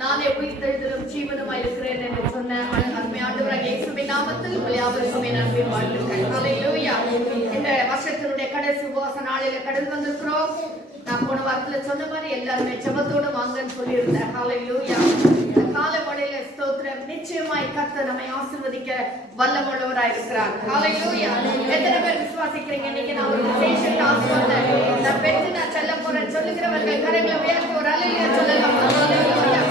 நானே உயிர்த்தெழுதலும் ஜீவனுமாய் இருக்கிறேன் என்று சொன்ன அருமையாண்டவராக இயேசுவின் நாமத்தில் யாவருக்குமே நன்றி வாழ்த்துக்கள். ஹல்லேலூயா. இந்த வருஷத்தினுடைய கடைசி உபவாச நாளில கடந்து வந்திருக்கிறோம். நான் போன வாரத்துல சொன்ன மாதிரி எல்லாருமே ஜெபத்தோட வாங்கன்னு சொல்லியிருந்தேன். ஹல்லேலூயா. காலை வேளையில ஸ்தோத்திரம். நிச்சயமாய் கர்த்தர் நம்மை ஆசீர்வதிக்க வல்லமுள்ளவராய் இருக்கிறார். ஹல்லேலூயா. எத்தனை பேர் விசுவாசிக்கிறீங்க? இன்னைக்கு நான் ஒரு விசேஷத்தை ஆசீர்வாதம் நான் பெற்று நான் செல்ல போறேன் சொல்லுகிறவர்கள் கரங்களை உயர்த்தி ஒரு அல்லேலூயா சொல்லலாம். ஹல்லேலூயா.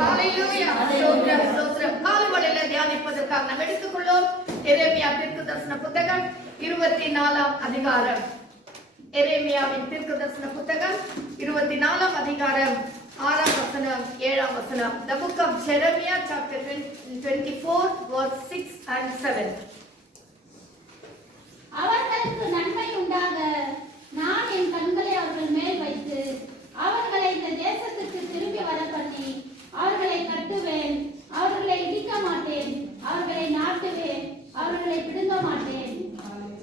ஹல்லேலூயா. ஸ்தோத்திரம் ஸ்தோத்திரம். காலை வேளையில தியானிப்பதற்காக நாம் எடுத்துக்கொள்ளும் எரேமியா தீர்க்கதரிசன புத்தகம் 24ஆம் அதிகாரம். எரேமியாவின் தீர்க்கதரிசன புத்தகம் 24ஆம் அதிகாரம் 6ஆம் வசனம் 7ஆம் வசனம். The book of Jeremiah chapter 24 verse 6 and 7. அவர்களுக்கு நன்மை உண்டாக நான் என் கண்களை அவர்கள் மேல் வைத்து அவர்களை இந்த தேசத்துக்கு திரும்பி வர பண்ணி அவர்களை கட்டுவேன், அவர்களை இடிக்க மாட்டேன், அவர்களை நாட்டுவேன், அவர்களை பிடுங்க மாட்டேன்.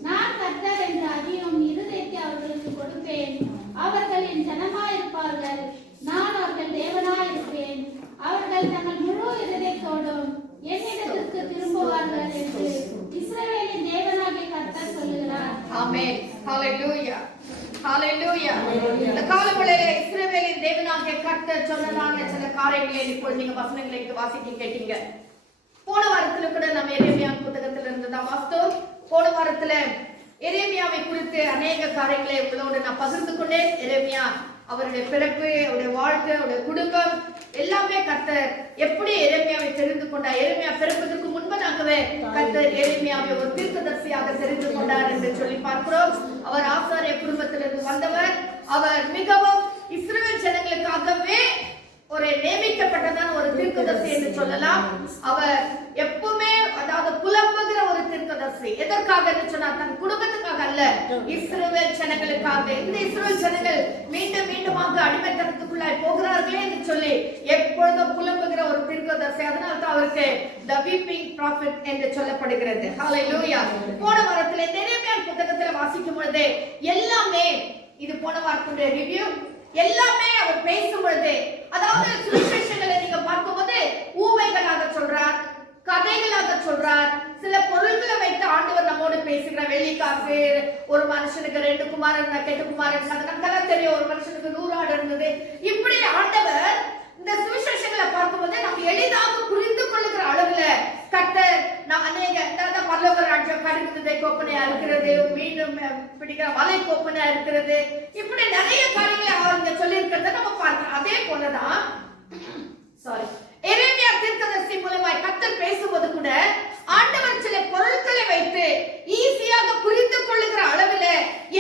நான் கர்த்தர் என்ற அறியும் இருதயத்தை அவர்களுக்கு கொடுப்பேன். அவர்கள் என் ஜனமாயிருப்பார்கள், நான் அவர்கள் தேவனாயிருப்பேன். அவர்கள் தங்கள் முழு இருதயத்தோடும் என்னிடத்திற்கு திரும்புவார்கள் என்று இஸ்ரவேலின் தேவனாகிய கர்த்தர் சொல்லுகிறார். ஆமென். ஹல்லேலூயா. ஹல்லேலூயா. இந்த காலவெளியிலே இஸ்ரவேலின் தேவனாகிய கர்த்தர் சொன்னதான சில காரியங்களை இப்போ நீங்க வசனங்களை வாசிக்க கேட்டீங்க. போன வாரத்துல கூட நம்ம எரேமியா புத்தகத்துல இருந்து தான் வாசித்தோம். போன வாரத்துல எரேமியாவை குறித்து அநேக காரியங்களை உங்களோட நான் பகிர்ந்து கொண்டேன். எரேமியா அவருடைய பிறப்பு, அவருடைய வாழ்க்கை, அவருடைய குடும்பம் எல்லாமே கர்த்தர் எப்படி எரேமியாவை தெரிந்து கொண்டார். எரேமியா பிறப்பதற்கு முன்பதாகவே கர்த்தர் எரேமியாவை ஒரு தீர்க்கதரிசியாக தெரிந்து கொண்டார் என்று சொல்லி பார்க்கிறோம். அவர் ஆசாரிய குடும்பத்திலிருந்து வந்தவர். அவர் மிகவும் இஸ்ரவேல் ஜனங்களுக்காகவே ஒரு நியமிக்கப்பட்டதான ஒரு தீர்க்கதரிசி என்று சொல்லலாம். அவர் எப்பவுமே அதாவது புலம்புகிற ஒரு தீர்க்கதரிசி. எதற்காக என்று சொன்னால் தன் குடும்பத்துக்காக அல்ல, இஸ்ரவேல் ஜனங்களுக்காக. இந்த இஸ்ரவேல் ஜனங்கள் மீண்டும் மீண்டுமாக அடிமைத்தனத்துக்குள்ளாய் போகிறார்களே என்று சொல்லி எப்பொழுதும் புலம்புகிற ஒரு தீர்க்கதரிசி. அதனால தான் அவருக்கு the weeping prophet என்று சொல்லப்படுகிறது. ஹல்லேலூயா. போன வாரத்துல எரேமியா புத்தகத்துல வாசிக்கும் பொழுது எல்லாமே இது போன வாரத்துடைய ரிவ்யூ எல்லாமே அவர் பேசும் பொழுது அதாவது சுவிசேஷங்களை நீங்க பார்க்கும்போது ஊமைகளாக சொல்றார், கதைகளாக சொல்றார், சில பொருள்களை வைத்து ஆண்டவர் நம்மோடு பேசுகிறார். வெள்ளிக்காசு, ஒரு மனுஷனுக்கு 2 குமாரன், கெட்ட குமாரன், அது நமக்கெல்லாம் தெரியும். ஒரு மனுஷனுக்கு 100 ஆடு இருந்தது. இப்படி ஆண்டவர் இந்த சுவிசேஷங்களை பார்க்கும்போது நம்ம எளிதாக புரிந்து கொள்ளுகிற அளவுல கர்த்தர் நான் அநேக பரலோக ராஜ்யம் கடுகுதை கோப்பனையா இருக்கிறது, மீண்டும் பிடிக்கிற வலை கோப்பனையா இருக்கிறது, இப்படி நிறைய காரியங்களை அவங்க சொல்லி இருக்கிறத நம்ம பார்க்கிறோம். அதே போலதான் எரேமியா தீர்க்கதரிசி மூலமாய் கர்த்தர் பேசும்போது கூட ஆண்டவர் சில பொருட்களை வைத்து ஈஸியாக புரிந்து கொள்ளுகிற அளவில்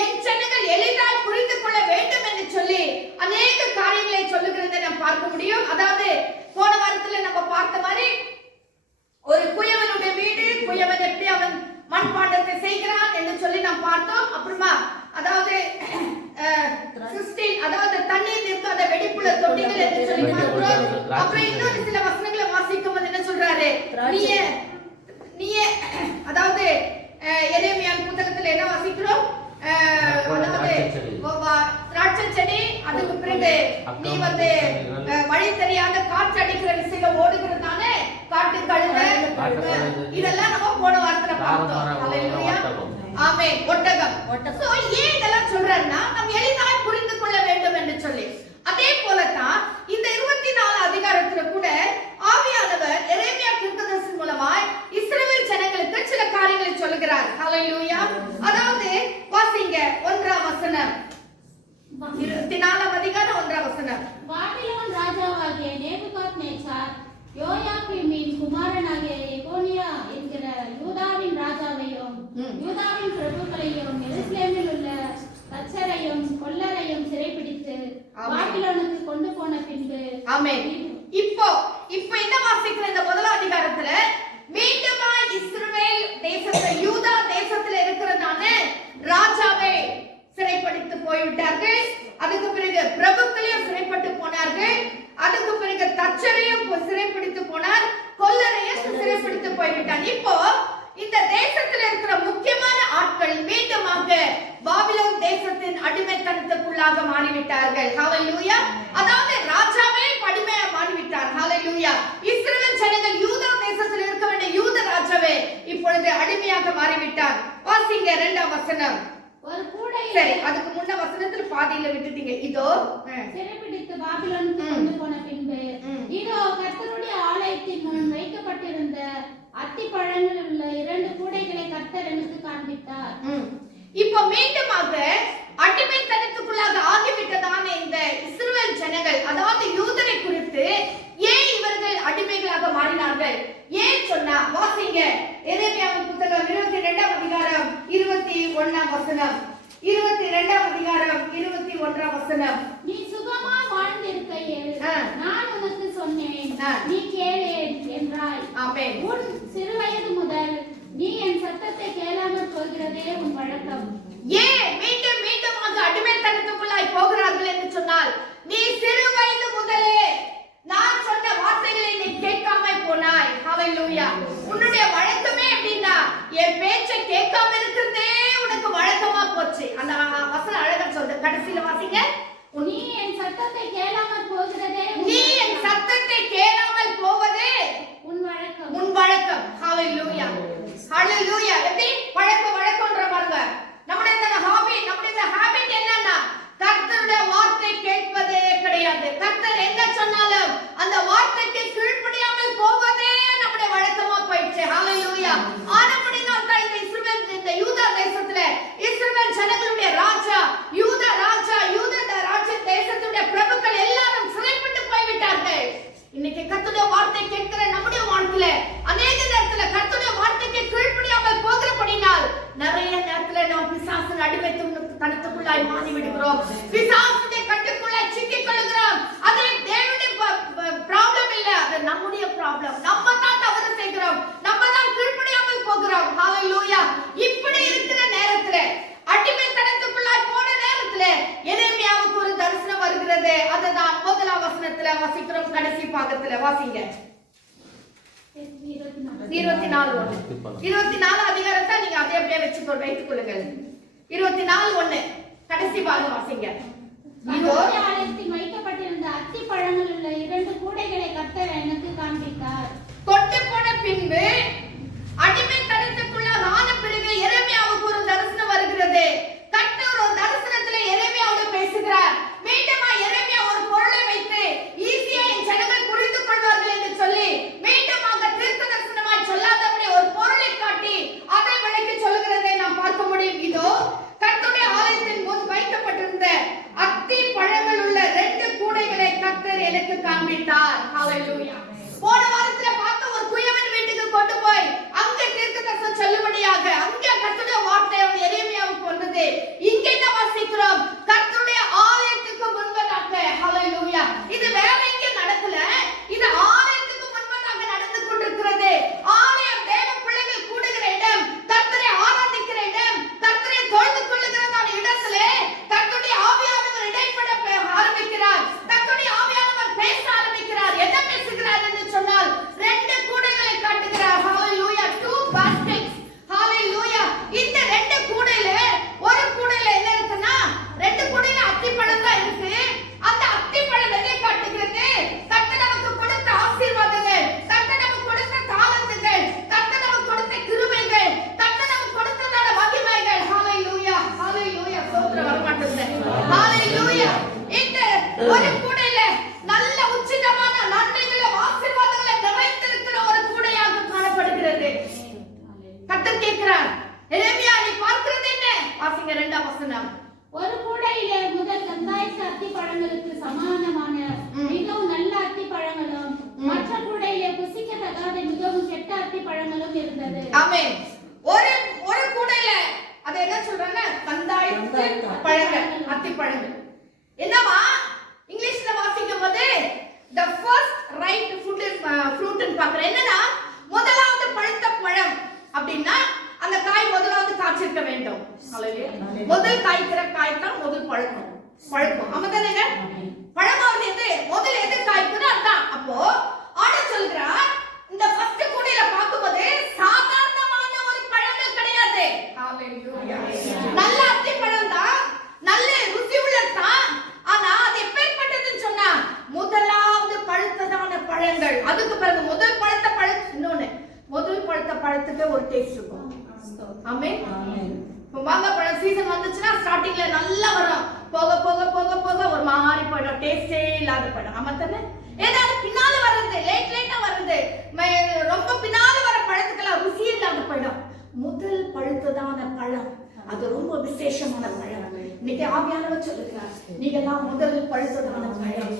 என் ஜனங்கள் எளிதாய் புரிந்து கொள்ள வேண்டும் என்று சொல்லி அநேக காரியங்களை சொல்லுகிறதை நாம் பார்க்க முடியும். அதாவது போன வாரத்துல நம்ம பார்த்த மாதிரி ஒரு குயவனுடைய வீடு, குயவன் எப்படி அவன் மண்பாண்டத்தை செய்கிறான் என்று சொல்லி நாம் பார்த்தோம். அப்புறமா அதாவது அதாவது தண்ணீர் நிற்காத வெடிப்புள்ள தொட்டிகள் என்று சொல்லி பார்க்கிறோம். அப்புறம் இன்னொரு சில வசனங்களை வாசிக்கும் போது என்ன சொல்றாரு, நீயே அதாவது எரேமியா புத்தகத்துல என்ன வாசிக்கிறோம், அதாவது திராட்சை செடி, அதுக்கு பிறகு நீ வந்து வழி தெரியாத காற்று அடிக்கிற விசையில ஓடுகிறதுனால காட்டு கழுதை, இதெல்லாம் நம்ம போன வாரத்துல பார்த்தோம். ஹல்லேலூயா. ஆமென். ஒட்டகம். சோ ஏன் இதெல்லாம் சொல்றேன்னா நம்ம எளிதாய் புரிந்து கொள்ள வேண்டும் என்று சொல்லி. அதே போலதான் இந்த 24 அதிகாரத்துல கூட ஆவியானவர் எரேமியா தீர்க்கதரிசி மூலமாய் இஸ்ரவேல் ஜனங்களுக்கு சில காரியங்களை சொல்லுகிறார். ஹல்லேலூயா. அதாவது வாசிங்க 1ஆம் வசனம். 24ஆம் அதிகாரம் 1ஆம் வசனம். பாபிலோன் ராஜாவாகிய நேபுகாத்நேச்சார் யோயாக்கீமின் குமாரனாகிய எகோனியா என்கிற யூதாவின் ராஜாவையும் யூதாவின் பிரபுக்களையும் எருசலேமில் உள்ள தச்சரையும் கொல்லரையும் சிறைப்பிடித்து பாபிலோனுக்கு கொண்டு போன பின்பு. ஆமென். இப்போ என்ன வாசிக்கிற இந்த 1ஆம் அதிகாரத்துல மீண்டுமா இஸ்ரவேல் தேசத்துல யூதா தேசத்துல இருக்கிறதான ராஜாவை சிறைப்படுத்தி போய்விட்டார்கள். அதுக்கு பிறகு பிரபுக்களையும் சிறைப்பட்டு போனார்கள். அதுக்கு பிறகு தச்சரையும் சிறைப்பிடித்து போனார், கொல்லரையும் சிறைப்பிடித்து போய்விட்டார். இப்போ இந்த தேசத்தில் இருக்கிற முக்கியமான ஆட்கள் மீண்டுமாக பாபிலோன் தேசத்தின் அடிமைத்தனத்துக்குள்ளாக மாறிவிட்டார்கள். ஹல்லேலூயா. அதாவது ராஜாவே அடிமையா மாறிவிட்டார். ஹல்லேலூயா. வாசிங்க 2ஆம் வசனம். ஒரு கூடையில் சரி, அதுக்கு முன்ன வசனத்துல பாதியில விட்டுட்டீங்க. இதோ சிறைபிடித்து பாபிலோனுக்கு கொண்டு போன பின்பு இதோ கர்த்தருடைய ஆலயத்தின் முன் வைக்கப்பட்டிருந்த அத்திப்பழங்கள் உள்ள 2 கூடைகளை கர்த்தர் எனக்கு காண்பித்தார். இப்ப மீண்டுமாக அடிமைத்தனத்துக்குள்ளாக ஆகிவிட்டதான இந்த இஸ்ரவேல் ஜனங்கள், அதாவது யூதரை குறித்து ஏன் இவர்கள் அடிமைகளாக மாறினார்கள்? ஏன் சொன்னா வாசிங்க எரேமியாவின் புத்தகம் 22ஆம் அதிகாரம் 21ஆம் வசனம். 22ஆம் அதிகாரம் 21ஆம் வசனம். நீ சுகமாய் வாழ்ந்திருக்கையில் நான் உனக்கு சொன்னேன், நீ கேளேன் என்றாய். ஆமென். உன் சிறுவயது முதல் நீ என் சத்தத்தை கேளாமல் போகிறதே உன் வழக்கம். ஏன் மீண்டும் மீண்டுமாக அடிமைத்தனத்துக்குள்ளாய் போகிறார்கள் என்று சொன்னால், நீ சிறு வயது முதலே நான் சொன்ன வார்த்தைகளை நீ கேட்காமல் போனாய். ஹல்லேலூயா. உன்னுடைய வழக்கமே எப்படின்னா, என் பேச்சை கேட்காம இருக்கிறதே உனக்கு வழக்கமா போச்சு. அந்த வசனம் அழகா சொல்றது. கடைசியில வாசிங்க. நீ என் சத்தத்தை கேளாமல் போகிறதே நீ என் சத்தத்தை கேளாமல் போவதே உன் வழக்கம். உன் வழக்கம். ஹல்லேலூயா. ஹல்லேலூயா. எப்படி வழக்கம்ன்ற பாருங்க. நம்முடைய இந்த ஹாபிட் என்னன்னா, கர்த்தருடைய வார்த்தை கேட்பதே கிடையாது. கர்த்தர் என்ன சொன்னாலும் அந்த வார்த்தைக்கு கீழ்ப்படியாமல் போவதே நம்முடைய வழக்கமா போயிடுச்சு. ஹல்லேலூயா. ஆனபடினால் தான் இந்த யூதா தேசத்துல இஸ்ரவேல் ஜனங்களுடைய ராஜா, யூத தேசத்துடைய பிரபுக்கள் எல்லாரும் சிறைப்பட்டு போய்விட்டார்கள். இன்னைக்கு கர்த்தருடைய வார்த்தை கேட்கிற நம்முடைய வாழ்க்கையில அநேக நேரத்துல கர்த்தருடைய வார்த்தைக்கு கீழ்ப்படியாமல் போகிறபடினால் நிறைய நேரத்துல நாம் பிசாசின் அடிமைத்தனத்துக்குள்ளாய் மாறி விடுகிறோம். பிசாசுடைய கட்டுக்குள்ளாய் சிக்கிக் கொள்கிறோம். அதுல தேவனுடைய ப்ராப்ளம் இல்ல, அது நம்முடைய ப்ராப்ளம். நம்ம தான் தவறு செய்கிறோம், நம்ம தான் கீழ்ப்படியாமல் போகிறோம். ஹல்லேலூயா. இப்படி இருக்கிற நேரத்துல, அடிமைத்தனத்துக்குள்ளாய் போன நேரத்துல எரேமியாவுக்கு ஒரு தரிசனம் வருகிறது. அதுதான் 1ஆம் வசனத்துல வாசிக்கிறோம். கடைசி பாகத்துல வாசிங்க. 24 அதிகாரத்தை நீங்க அதே அப்படியே வைத்துக் கொள்ளுங்கள். 24:1 கடைசி பாகம் வாசிங்க. ஆலயத்தில் வைக்கப்பட்டிருந்த அத்திப்பழங்கள் உள்ள 2 கூடைகளை கர்த்தர் எனக்கு காண்பித்தார். கொண்டு போன பின்பு அடிமைத்தனத்துக்குள்ளாக ஆன பிறகு எரேமியாவுக்கு ஒரு தரிசனம் வருகிறது. கர்த்தர் ஒரு தரிசனத்துல எரேமியாவோடு பேசுகிறார். மீண்டுமா எரேமியா ஒரு பொருளை வைத்து ஈஸியா என் ஜனங்கள் புரிந்து கொள்வார்கள் என்று சொல்லி மீண்டுமாக தீர்க்க தரிசனமாய் சொல்லாதபடி ஒரு பொருளை காட்டி அதை விளக்கி சொல்லுகிறதை நாம் பார்க்க முடியும். இதோ கர்த்தருடைய ஆலயத்தின் முன் வைக்கப்பட்டிருந்த அத்தி பழங்கள் உள்ள 2 கூடைகளை கர்த்தர் எனக்கு காண்பித்தார். ஹல்லேலூயா. போன வாரத்துல பார்த்த ஒரு குயவன் வீட்டுக்கு கொண்டு போய் அங்க தீர்க்கதரிசனம் சொல்லும்படியாக அங்க கர்த்தருடைய வார்த்தை எரேமியாவுக்கு வந்தது. இங்க என்ன வாசிக்கிறோம்? கர்த்தருடைய ஆலயத்துக்கு முன்பதாக. ஹல்லேலூயா. இது வேற எங்க நடக்கல, இது ஆலயத்துக்கு முன்பதாக நடந்து கொண்டிருக்கிறது. ஆலயம் தேவ பிள்ளைகள் கூடுகிற இடம், கர்த்தரை ஆராதிக்கிற இடம், கர்த்தரை தொழுது கொள்ளுகிறதான இடத்துல கர்த்தருடைய ஆவியானவர் இடைப்பட ஆரம்பிக்கிறார். கர்த்தருடைய ஆவியானவர் பேச ஆரம்பிக்கிறார். என்ன பேசுகிறார் என்று சொன்னால் 2 கூடைகளை காட்டுகிறார். ஹல்லேலூயா. 2 baskets. ஹல்லேலூயா. இந்த 2 கூடையில ஒரு கூடையில என்ன இருக்குன்னா, 2 கூடையில அத்திப்பழம் தான் இருக்கு. அந்த அத்திப்பழம் எதை காட்டுகிறது? கர்த்தர் நமக்கு கொடுத்த ஆசீர்வாதங்கள், கர்த்தர் நமக்கு கொடுத்த தாளந்துகள், கர்த்தர் நமக்கு கொடுத்த கிருபைகள், கர்த்தர் நமக்கு கொடுத்ததான மகிமைகள். ஹல்லேலூயா. ஹல்லேலூயா. ஸ்தோத்திரம் வர மாட்டேங்குது. ஹல்லேலூயா. இந்த ஒரு கூடையில நல்ல உச்சிதமான நன்மைகளும் ஆசீர்வாதங்களும் நிறைந்திருக்கிற ஒரு கூடையாக காணப்படுகிறது. கர்த்தர் கேட்கிறார், எரேமியா நீ பார்க்கிறது என்ன? வாசிங்க 2ஆம் வசனம். ஒரு கூடையிலே முதல் 1000 அத்திப்பழங்களுக்கு சமானமான மிகவும் நல்ல அத்திப்பழங்களும் மற்ற கூடையிலே புசிக்கத்தகாத மிகவும் கெட்ட அத்திப்பழங்களும் இருந்தது. ஆமென். ஒரு கூடையில அது என்ன சொல்றாங்க? 1000 பழங்கள், அத்திப்பழங்கள். என்னவா? இங்கிலீஷ்ல வாசிக்கும் போது the first ripe fruit ன்னு பார்க்கிறேன். என்னன்னா முதலாவது பழுத்த பழம் அப்படின்னா அந்த காய் முதலாவது காய்ச்சிருக்க வேண்டும். முதல் காய்க்கிற காய் தான் முதல் பழக்கம். ஆமாதானேங்க? பழமாவது எது முதல் எது காய்க்குதோ அதான். அப்போ ஆட சொல்கிறார், இந்த ஃபர்ஸ்ட் கூடையில பார்க்கும்போது சாதாரணமான ஒரு பழங்கள் கிடையாது. ஹல்லேலூயா. நல்ல அத்திப்பழம் தான், நல்ல ருசி உள்ளதான். ஆனா அது எப்பேற்பட்டதுன்னு சொன்னா முதலாவது பழுத்ததான பழங்கள். அதுக்கு பிறகு முதல் பழுத்த பழம் இன்னொன்னு, முதல் பழுத்த பழத்துக்கு ஒரு டேஸ்ட் இருக்கும். ஆமென். இப்போ மாங்காய் பழம் சீசன் வந்துச்சுன்னா ஸ்டார்டிங்ல நல்லா வரும், போக போக போக போக ஒரு மாதிரி பழம், டேஸ்டே இல்லாத பழம். ஆமா தானே? ஏதாவது பின்னால வர்றது, லேட்டா வர்றது, ரொம்ப பின்னால வர பழத்துக்கெல்லாம் ருசி இல்லாத பழம். முதல் பழுத்ததான பழம் அது ரொம்ப விசேஷமான பழம். இன்னைக்கு ஆவியானவர் சொல்லுகிறார், நீங்க எல்லாம் முதல் பழுத்ததான பழம்.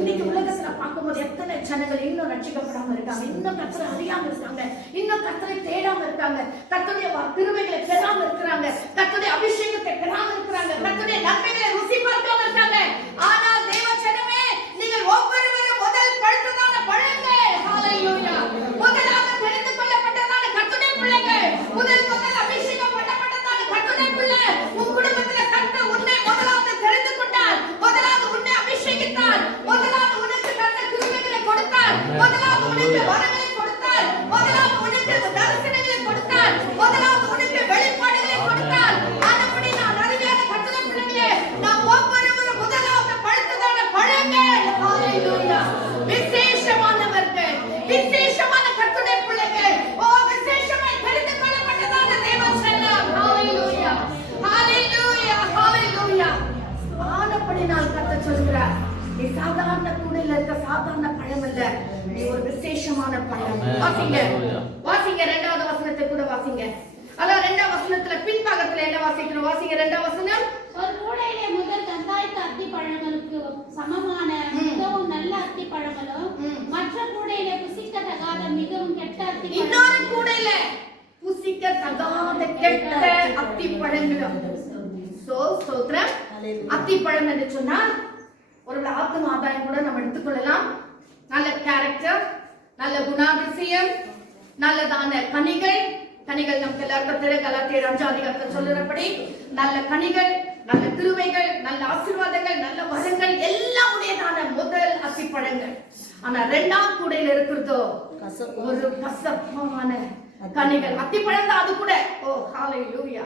இன்னைக்கு உலகத்துல பார்க்கும்போது எத்தனை ஜனங்கள் இன்னும் ரட்சிக்கப்படாம இருக்காங்க, இன்னும் கர்த்தரை அறியாம இருக்காங்க, இன்னும் கர்த்தரை தேடாம இருக்காங்க, கர்த்தருடைய கிருபைகளை பெறாம இருக்கிறாங்க, கர்த்தருடைய அபிஷேகத்தை பெறாம இருக்கிறாங்க, கர்த்தருடைய நன்மைகளை ருசி பார்க்காம இருக்காங்க. ஆனால் தேவ ஜனமே, நீங்கள் ஒவ்வொருவரும் முதல் பழுத்ததான பழங்கள். ஹalleluya. முதலாக தெரிந்து கொள்ளப்பட்டதான கர்த்தருடைய பிள்ளைகள், முதல் அபிஷேகம் பண்ணப்பட்டதான கர்த்தருடைய பிள்ளை. உன் குடும்பத்துல கர்த்தர் உன்னை முதலாவது தெரிந்து கொண்டார், முதலாவது உன்னை அபிஷேகித்தார், முதலாவது உனக்கு கர்த்தர் கிருபைகளை கொடுத்தார், முதலாவது உனக்கு வரங்களை கொடுத்தார், முதலாவது உனக்கு தரிசனங்களை கொடுத்தார், முதலாவது உனக்கு வெளிப்பாடுகளை கொடுத்தார். ஆனபடி நான் அருமையான கர்த்தருடைய பிள்ளைகளே, நாம் ஒவ்வொருவரும் முதலாவது பழுத்ததான பழங்கள். ஹalleluya. விசேஷமானவர்கள், விசேஷமான கர்த்தருடைய பிள்ளைகள், ஓ விசேஷமாய் தெரிந்து கொள்ளப்பட்டதான தேவ ஜனம். ஹalleluya, ஹalleluya, ஹalleluya. ஆனபடி நான் கர்த்தர் சொல்கிறார், நீ சாதாரண கூடையில இருக்க சாதாரண பழம் இல்ல, நீ ஒரு விசேஷமான பழம். வாசிங்க, வாசிங்க, 2வது வசனத்தை கூட வாசிங்க. அதான் 2ஆம் வசனத்துல பின்பாகத்துல என்ன வாசிக்கிறோம்? வாசிங்க 2ஆம் வசனம். ஒரு கூடையிலே முதல் கந்தாய்த்த அத்தி பழங்களுக்கு சமமான மிகவும் நல்ல அத்தி பழங்களும், மற்ற கூடையிலே புசிக்கத்தகாத மிகவும் கெட்ட அத்தி பழங்களும், இன்னொரு கூடையில புசிக்கத்தகாத கெட்ட அத்தி பழங்களும். ஸ்தோத்திரம். அத்தி பழம் என்று சொன்னா ஒரு ஆத்ம ஆதாயம் கூட நம்ம எடுத்துக்கொள்ளலாம். நல்ல கேரக்டர், நல்ல குணாதிசயம், நல்லதான கனிகள். கனிகள் நமக்கு எல்லாருக்கும் தெரியும், கலாத்தியர் 5ஆம் அதிகாரத்தில் சொல்லுறபடி நல்ல கனிகள், நல்ல கிருபைகள், நல்ல ஆசீர்வாதங்கள், நல்ல வரங்கள் எல்லாம் உடையதான முதல் அத்திப்பழங்கள். ஆனா 2ஆம் கூடையில இருக்கிறதோ ஒரு கசப்பான கனிகள். அத்திப்பழம் தான் அது கூட. ஓ ஹalleluya.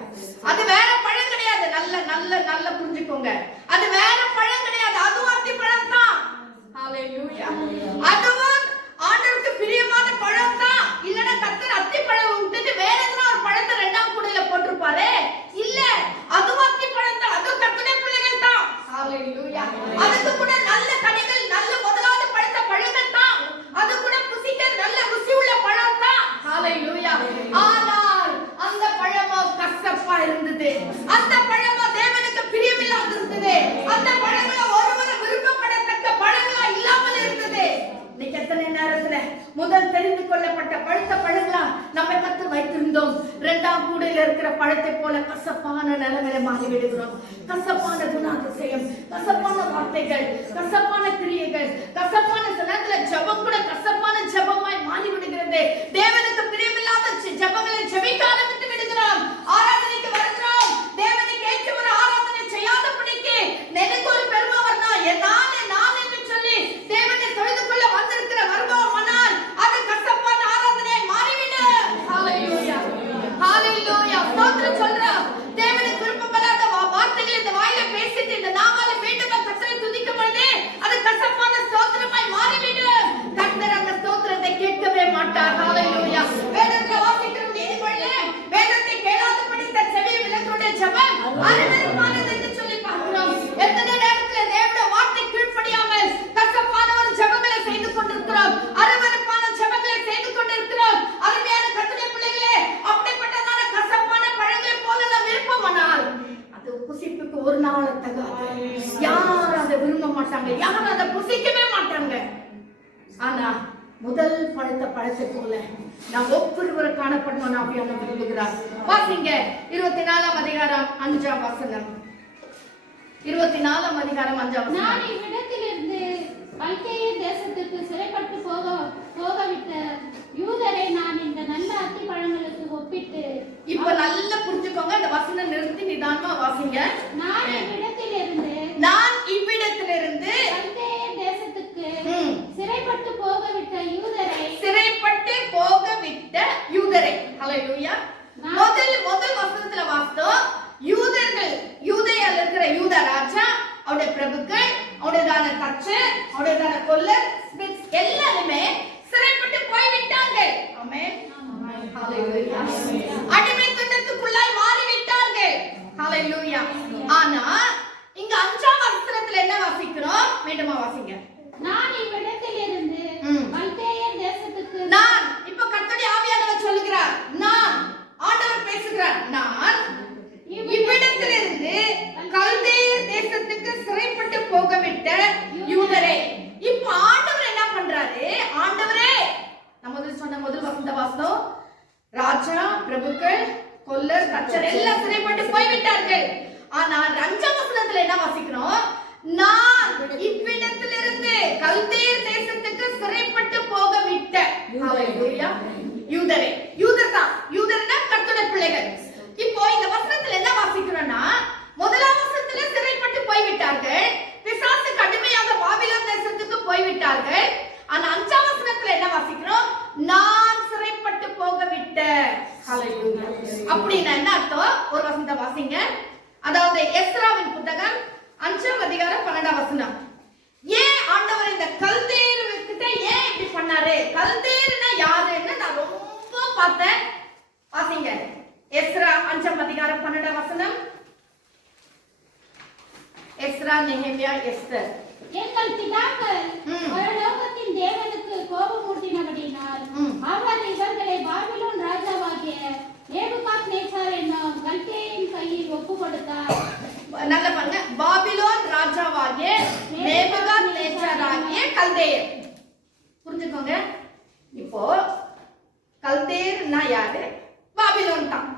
அது வேற பழம் கிடையாது. நல்ல நல்ல நல்ல புரிஞ்சுக்கோங்க, அது வேற பழம் கிடையாது, அதுவும் அத்திப்பழம் தான். ஹalleluya. அதுவும் ஆண்டவருக்கு பிரியமான பழம் தான். இல்லனா கர்த்தர் அத்திப்பழம் விட்டுட்டு வேற எதனா ஒரு பழத்தை 2ஆம் கூடையில போட்டுருப்பாரே? இல்ல, அதுவும் அத்திப்பழம் தான், அதுவும் கர்த்தருடைய பிள்ளைகள் தான். ஹalleluya. அதுக்கு கூட நல்ல கனிகள், நல்ல முதலாவது பழுத்த பழங்கள் தான், அது கூட புசிக்க நல்ல ருசி உள்ள பழம் தான். ஹalleluya. ஆனால் அந்த பழமோ கசப்பா இருந்தது, அந்த பழமோ தேவனுக்கு பிரியமில்லாத இருந்தது, அந்த பழங்களோ ஒருவரும் விருப்பப்படத்தக்க பழங்களா இல்லாமல் இருந்தது. இன்னைக்கு எத்தனை நேரத்துல முதல் தெரிந்து கொள்ளப்பட்ட பழுத்த பழங்களா நம்ம கத்து வைத்திருந்தோம், 2ஆம் கூடையில இருக்கிற பழத்தை போல கசப்பான நிலைமையில மாறி விடுகிறோம். கசப்பான குணாதிசயம், கசப்பான வார்த்தைகள், கசப்பான கிரியைகள், கசப்பான நேரத்துல ஜெபம் கூட கசப்பான ஜெபமாய் மாறி விடுகிறது. தேவனுக்கு பிரியமில்லாத ஜெபங்களை ஜெபிக்க ஆரம்பித்து விடுகிறோம். ஆராதனைக்கு வருகிறோம், தேவனுக்கு ஏற்ற ஒரு ஆராதனை செய்யாதபடிக்கு எனக்கு ஒரு பெருமை வரணும், நான் என்று சொல்லி தேவனை தொழுது கொள்ள வந்திருக்கிற வருபவமானால் அது கசப்பான ஆராதனை மாறிவிடும். ஹalleluya, ஹalleluya. ஸ்தோத்திரம் சொல்றோம். தேவனுக்கு விருப்பப்படாத வார்த்தைகள் இந்த வாயில பேசிட்டு இந்த நாமால மீண்டும் கர்த்தரை துதிக்கும் பொழுது அது கசப்பான ஸ்தோத்திரமாய் மாறிவிடும். கர்த்தர் அந்த ஸ்தோத்திரத்தை கேட்கவே மாட்டார். ஹalleluya. வேதத்தை வாசிக்கிறோம், நீதிமொழியிலே வேதத்தை கேளாதபடி தன் செவியை விலக்குடைய ஜெபம் அருவருப்பானது என்று சொல்லி பார்க்கிறோம். எத்தனை நேரத்துல தேவனுடைய வார்த்தை கீழ்ப்படியாமல் கசப்பான ஒரு ஜெபங்களை செய்து கொண்டிருக்கிறோம், அருவருப்பான ஜெபங்களை செய்து கொண்டிருக்கிறோம். அருமையான கர்த்தருடைய பிள்ளைகளே, அப்படிப்பட்டதான கசப்பான பழங்களை போல நாம் விருப்பமானால் அது புசிப்புக்கு ஒரு நாள் தகாது. யாரும் அதை விரும்ப மாட்டாங்க, யாரும் அதை புசிக்கவே மாட்டாங்க. ஆனா முதல் பழுத்த பழத்தை போல நாம் ஒவ்வொருவரும் காணப்படணும் ஆவியான விரும்புகிறார். வாசிங்க 24ஆம் அதிகாரம் 5ஆம் வசனம். 24ஆம் அதிகாரம் 5ஆம் வசனம். நான் இவ்விடத்திலிருந்து கல்தேய தேசத்துக்கு சிறைப்பட்டு போகவிட்ட யூதரை நான் இந்த நல்ல அத்தி பழங்களுக்கு ஒப்பிட்டு. இப்ப நல்லா புரிஞ்சுக்கோங்க, இந்த வசனம் நிறுத்தி நிதானமா வாசிங்க. நான் இவ்விடத்திலிருந்து கல்தேய தேசத்துக்கு சிறைப்பட்டு போகவிட்ட யூதரை. ஹalleluya. முதல் வசனத்துல வாசித்தோம், யூதர்கள், யூதேயால இருக்கிற யூத ராஜா, அவருடைய பிரபுக்கள், அவருடையதான தச்சர், அவருடையதான கொல்லர், எல்லாருமே சிறைப்பட்டு போய்விட்டார்கள். ஆமென், ஹalleluya. அடிமைத்தனத்துக்குள்ளாய் மாறிவிட்டார்கள். ஹalleluya. ஆனா இங்க 5ஆம் வசனத்துல என்ன வாசிக்கிறோம்? மீண்டுமா வாசிங்க. நான் இவ்விடத்திலிருந்து கல்தேயர் தேசத்துக்கு நான் இப்ப கர்த்தருடைய ஆவியானவர் சொல்லுகிறார். நான் ஆண்டவர் பேசுகிறார். நான் இவ்விடத்திலிருந்து கல்தேயர் தேசத்துக்கு சிறைப்பட்டு போகவிட்ட யூதரே. இப்ப ஆண்டவர் என்ன பண்றாரு? ஆண்டவரே நம்ம சொன்ன முதல் வசந்த வாசம், ராஜா, பிரபுக்கள், கொல்லர், தச்சர் எல்லாம் சிறைப்பட்டு போய்விட்டார்கள். ஆனா 5ஆம் வசனத்துல என்ன வாசிக்கிறோம்? நான் இவ்விடத்திலிருந்து கல்தேயர் தேசத்துக்கு சிறைப்பட்டு போக விட்ட ஹalleluya யூதரே. யூதர் தான். யூதர்னா கர்த்தருடைய பிள்ளைகள். இப்போ இந்த வசனத்துல என்ன வாசிக்கிறோம்னா, முதலாம் வசனத்துல சிறைப்பட்டு போய்விட்டார்கள், பிசாசுக்கு அடிமையாக பாபிலோன் தேசத்துக்கு போய்விட்டார்கள். ஆனா 5ஆம் வசனத்துல என்ன வாசிக்கிறோம்? நான் சிறைப்பட்டு போக விட்ட ஹalleluya. அப்படின்னா என்ன அர்த்தம்? ஒரு வசனத்தை வாசிங்க. அதாவது எஸ்ராவின் புத்தகம் 5ஆம் அதிகாரம் 12ஆம் வசனம். ஏன் ஆண்டவர் இந்த கல்தேயர்கிட்ட ஏன் இப்படி பண்ணாரு? கல்தேயர்னா யாருன்னு நான் ரொம்ப பார்த்தேன். வாசிங்க. எஸ்ரா 5ஆம் அதிகாரம் 12ஆம் வசனம். எஸ்ரா, நெகேமியா, எஸ்தர். எங்கள் பிதாக்கள் பரலோகத்தின் தேவனுக்கு கோபமூட்டினபடியினால் அவர் இவர்களை பாபிலோன் ராஜாவாகிய நேபுகாத்நேச்சார் என்னும் கல்தேயரின் கையில் ஒப்புக் கொடுத்தார். நல்ல பாருங்க. பாபிலோன் ராஜாவாகிய நேபுகாத்நேச்சாராகிய கல்தேயர். புரிஞ்சுக்கோங்க. இப்போ கல்தேயர்னா யாரு? பாபிலோன் தான்.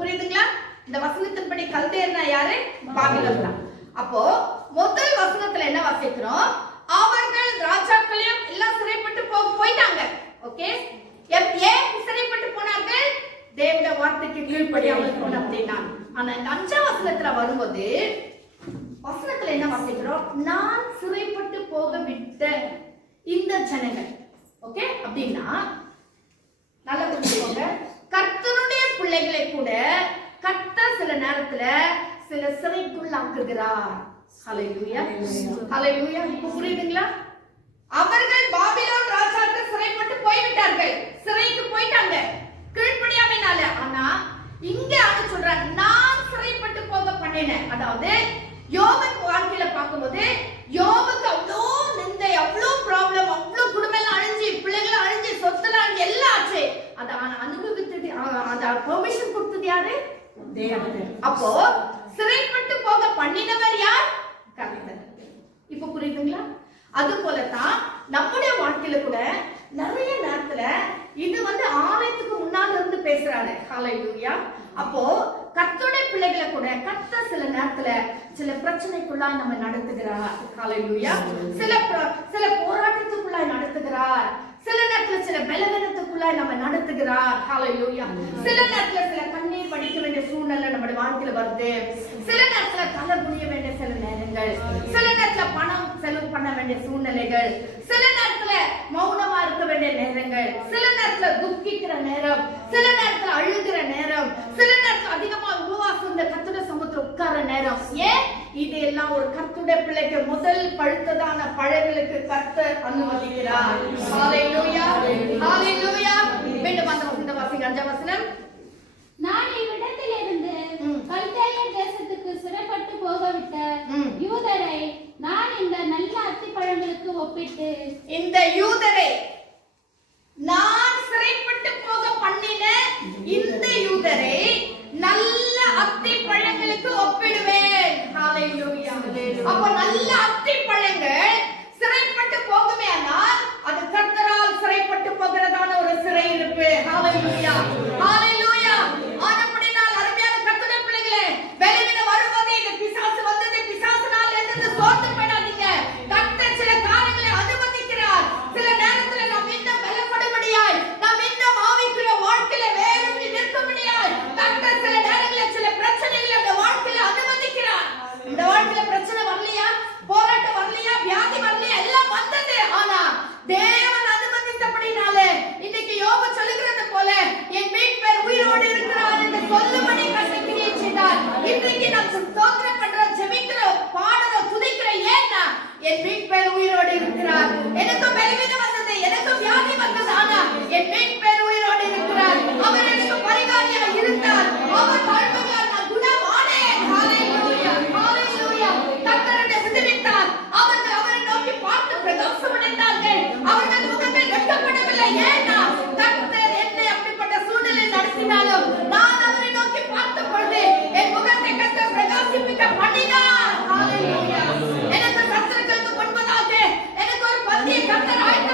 புரியுதுங்களா? இந்த வசனத்தின்படி கல்தேயர்னா யாரு? பாபிலோன் தான். அப்போ முதல் வசனத்துல என்ன வாசிக்கிறோம்? அவர்கள் ராஜாக்களையும் எல்லாம் சிறைப்பட்டு போயிட்டாங்க. ஓகே, ஏன் சிறைப்பட்டு போனார்கள்? தேவனுடைய வார்த்தைக்கு கீழ்ப்படியாமல் போன அப்படின்னா. ஆனா இந்த 5ஆம் வசனத்துல வரும்போது வசனத்துல என்ன வாசிக்கிறோம்? நான் சிறைப்பட்டு போக விட்ட இந்த ஜனங்கள். ஓகே, அப்படின்னா நல்லா புரிஞ்சுக்கோங்க. கர்த்தருடைய பிள்ளைகளை கூட கர்த்தர் சில நேரத்துல சில சிறைக்குள்ளாக்குகிறார். ஹalleluya ஹalleluya. இப்போ புரியுதுங்களா? அவர்கள் பாபிலோன் ராஜாக்கு சிறைப்பட்டு போய்விட்டார்கள், சிறைக்கு போயிட்டாங்க கீழ்ப்படியாமைனால. ஆனா இங்க அது சொல்றார், நான் சிறைப்பட்டு போக பண்ணினேன். அதாவது யோபு வாழ்க்கையில பார்க்கும்போது யோபுக்கு அவ்வளோ நிந்தை, அவ்வளோ ப்ராப்ளம், அவ்வளோ குடும்பம் அழிஞ்சு, பிள்ளைகள் அழிஞ்சு, சொத்துல அழிஞ்சு எல்லாம் ஆச்சு. அதை அனுபவித்தது, அதை பெர்மிஷன் கொடுத்தது யாரு? தேவன். அப்போ சிறைப்பட்டு போக பண்ணினவர் யார்? கர்த்தர். இப்போ புரியுதுங்களா? அது போலதான் நம்முடைய வாழ்க்கையில கூட நிறைய நேரத்துல இது ஆலயத்துக்கு முன்னால இருந்து பேசுறாரு. ஹalleluya. அப்போ கர்த்தருடைய பிள்ளைகளை கூட கர்த்தர் சில நேரத்துல சில பிரச்சனைக்குள்ளாய் நம்ம நடத்துகிறார். ஹalleluya. சில போராட்டத்துக்குள்ளாய் நடத்துகிறார். சில நேரத்துல சில பலவீனத்துக்குள்ளாய் நம்ம நடத்துகிறார். ஹalleluya. சில நேரத்துல சில கண்ணீர் வடிக்க வேண்டிய சூழ்நிலை நம்முடைய வாழ்க்கையில வருது. சில நேரத்துல தலை குனிய வேண்டிய சில நேரங்கள், சில நேரத்துல பணம் செலவு பண்ண வேண்டிய சூழ்நிலைகள், சில நேரத்துல மௌனமா இருக்க வேண்டிய நேரங்கள், சில நேரத்துல துக்கிக்கிற நேரம், சில நேரத்துல அழுகிற நேரம், சில நேரத்துல அதிகமா உபவாசம் இந்த கர்த்தருடைய சமூகத்துல உட்கார நேரம். ஏன்? இது எல்லாம் ஒரு கர்த்தருடைய பிள்ளைக்கு முதல் பழுத்ததான பழங்களுக்கு கர்த்தர் அனுமதிக்கிறார். ஹalleluya ஹalleluya. மீண்டும் அந்த வாசிங்க 5ஆம் வசனம். நான் இவ்விடத்திலிருந்து கல்தேயர் தேசத்துக்கு சிறைப்பட்டு போகவிட்ட யூதரை நான் இந்த நல்ல அத்திப்பழங்களுக்கு ஒப்பிட்டு, இந்த யூதரை நான் சிறைப்பட்டு போக பண்ணின இந்த யூதரை நல்ல அத்திப்பழங்களுக்கு ஒப்பிடுவேன். ஹalleluya. அப்ப நல்ல அத்திப்பழங்கள் சிறைப்பட்டு போகுமே, ஆனால் அது கர்த்தரால் சிறைப்பட்டு போகிறதான ஒரு சிறை இருப்பு. ஹalleluya ஹalleluya. ஆனபடினால் அருமையான கர்த்தருடைய பிள்ளைகளே, வெளியில வரும்போது இந்த பிசாசு வந்தது, பிசாசுனால என்னது சோர்ந்து போயிடாதீங்க. கர்த்தர் சில காரியங்களை அனுமதிக்கிறார். சில நேரத்துல நாம் இன்னும் பலப்படும்படியாய், நாம் இன்னும் ஆவிக்குரிய வாழ்க்கையில வேரூன்றி நிற்கும்படியாய் கர்த்தர் சில நேரங்களில் சில பிரச்சனைகளை அந்த வாழ்க்கையில அனுமதிக்கிறார். இந்த வாழ்க்கையில பிரச்சனை வரலையா, போராட்டம் வரலையா, வியாதி வரலையா, எல்லாம் வந்தது. ஆனா தேவன் அனுமதித்தபடினாலே இன்னைக்கு யோபு சொல்லுகிறது போல என் மீட்பர் உயிரோடு இருக்கிறார் என்று சொல்லும்படி கர்த்தர் கிரியை செய்தார். இன்றைக்கு நாம் ஸ்தோத்திரம் பண்றோம், ஜெபிக்கிறோம், பாடுறோம், துதிக்கிறோம். ஏன்னா என் மீட்பர் உயிரோடு இருக்கிறார். எனக்கு பலவீனம் வந்தது, எனக்கு வியாதி வந்தது, ஆனா என் மீட்பர் உயிரோடு இருக்கிறார்.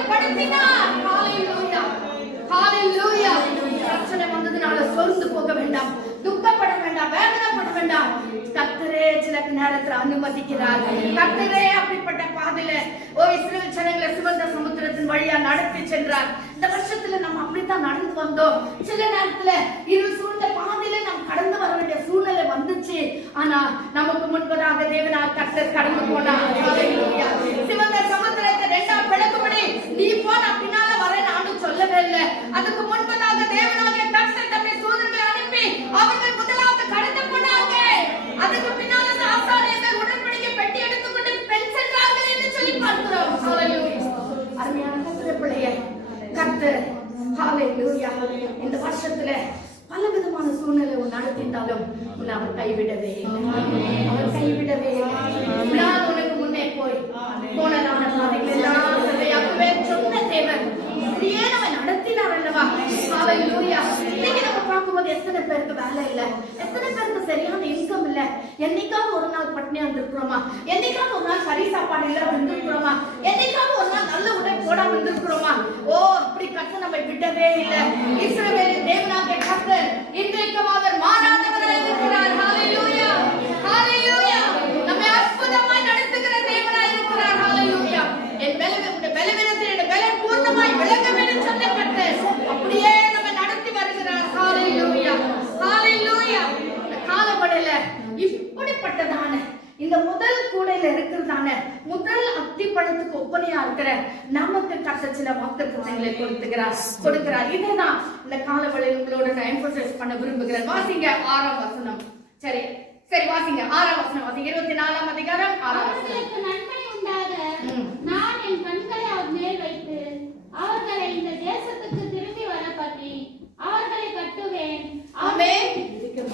ஆயத்தப்படுத்தினார். ஹalleluya, ஹalleluya. பிரச்சனை வந்ததுனால சோர்ந்து போக வேண்டாம், துக்கப்பட வேண்டாம், வேதனைப்பட வேண்டாம். கர்த்தரே சில நேரத்துல அனுமதிக்கிறார். கர்த்தரே அப்படிப்பட்ட பாதையில இஸ்ரவேல் ஜனங்களை சிவந்த சமுத்திரத்தின் வழியா நடத்தி சென்றார். இந்த வருஷத்துல நம்ம அப்படித்தான் நடந்து வந்தோம். சில நேரத்துல இருள் சூழ்ந்த பாதையில நாம் கடந்து வர வேண்டிய சூழ்நிலை வந்துச்சு. ஆனா நமக்கு முன்பதாக தேவனால் கர்த்தர் கடந்து போனார். ஹalleluya. சிவந்த சமுத்திரத்தை ரெண்டா பிளக்கும்படி நீ போன பின்னால வர நானும் சொல்லவே இல்லை. அதுக்கு முன்பதாக தேவனாகிய கர்த்தர் தம்முடைய தூதர்களை அனுப்பி அவர்கள் முதலாவது கடந்து போனாங்க. அதுக்கு பின்னால ஆசாரியர்கள் உடன்படிக்கை பெட்டி எடுத்துக்கொண்டு பெண் சென்றார்கள் என்று சொல்லி பார்க்கிறோம். ஹalleluya. அருமையான கர்த்தருடைய பிள்ளையே, கர்த்தர் ஹalleluya இந்த வருஷத்துல பல விதமான சூழ்நிலை நடத்திட்டாலும் உன்னை அவர் கைவிடவே இல்லை. அவர் கைவிடவே இல்லை. நான் உனக்கு முன்னே போய் போனதான பாதைகள் எல்லாம் சரியாகவே சொன்ன தேவன் அப்படியே நம்ம நடத்தினார் அல்லவா? ஹalleluya. இன்னைக்கு நம்ம பார்க்கும்போது எத்தனை பேருக்கு வேலை இல்லை, எத்தனை பேருக்கு சரியான இன்கம் இல்லை. என்னைக்காவது ஒரு நாள் பட்னியா இருந்திருக்கிறோமா? என்னைக்காவது ஒரு நாள் கறி சாப்பாடு இல்லாம இருந்திருக்கிறோமா? என்னைக்காவது ஒரு நாள் நல்ல உடை போடாம இருந்திருக்கிறோமா? அப்படி கர்த்தர் நம்மை விடவே இல்லை. இஸ்ரவேலின் தேவனாகிய கர்த்தர் இன்றைக்கும் அவர் மாறாதவராய் இருக்கிறார். ஹalleluya, ஹalleluya. நம்மை அற்புதமாய் நடத்துகிற தேவனாய் இருக்கிறார். ஹalleluya. என் பலவீனத்தில் என் பலன் பூர்ணமாய் விளங்கும் என்று சொன்ன கர்த்தர் அப்படியே நம்மை நடத்தி வருகிறார். ஹalleluya, ஹalleluya. இந்த காலப்படையில இப்படிப்பட்டதான இந்த முதல் கூடையில இருக்கிறதான முதல் அத்திப்பழத்துக்கு ஒப்பனையா இருக்கிற நமக்கு கர்த்தர் சில வாக்குத்தத்தங்களை கொடுக்கிறார். இதுதான் இந்த காலவெளியில் உங்களோட நான் எம்பசைஸ் பண்ண விரும்புகிறேன். வாசிங்க 6ஆம் வசனம். சரி வாசிங்க 6ஆம் வசனம். வாசிங்க 24ஆம் அதிகாரம் 6ஆம் வசனம். நன்மை உண்டாக நான் என் கண்களை அவர் மேல் வைத்து அவர்களை இந்த தேசத்துக்கு திரும்பி வர பண்ணி அவர்களை கட்டுவேன். ஆமென்.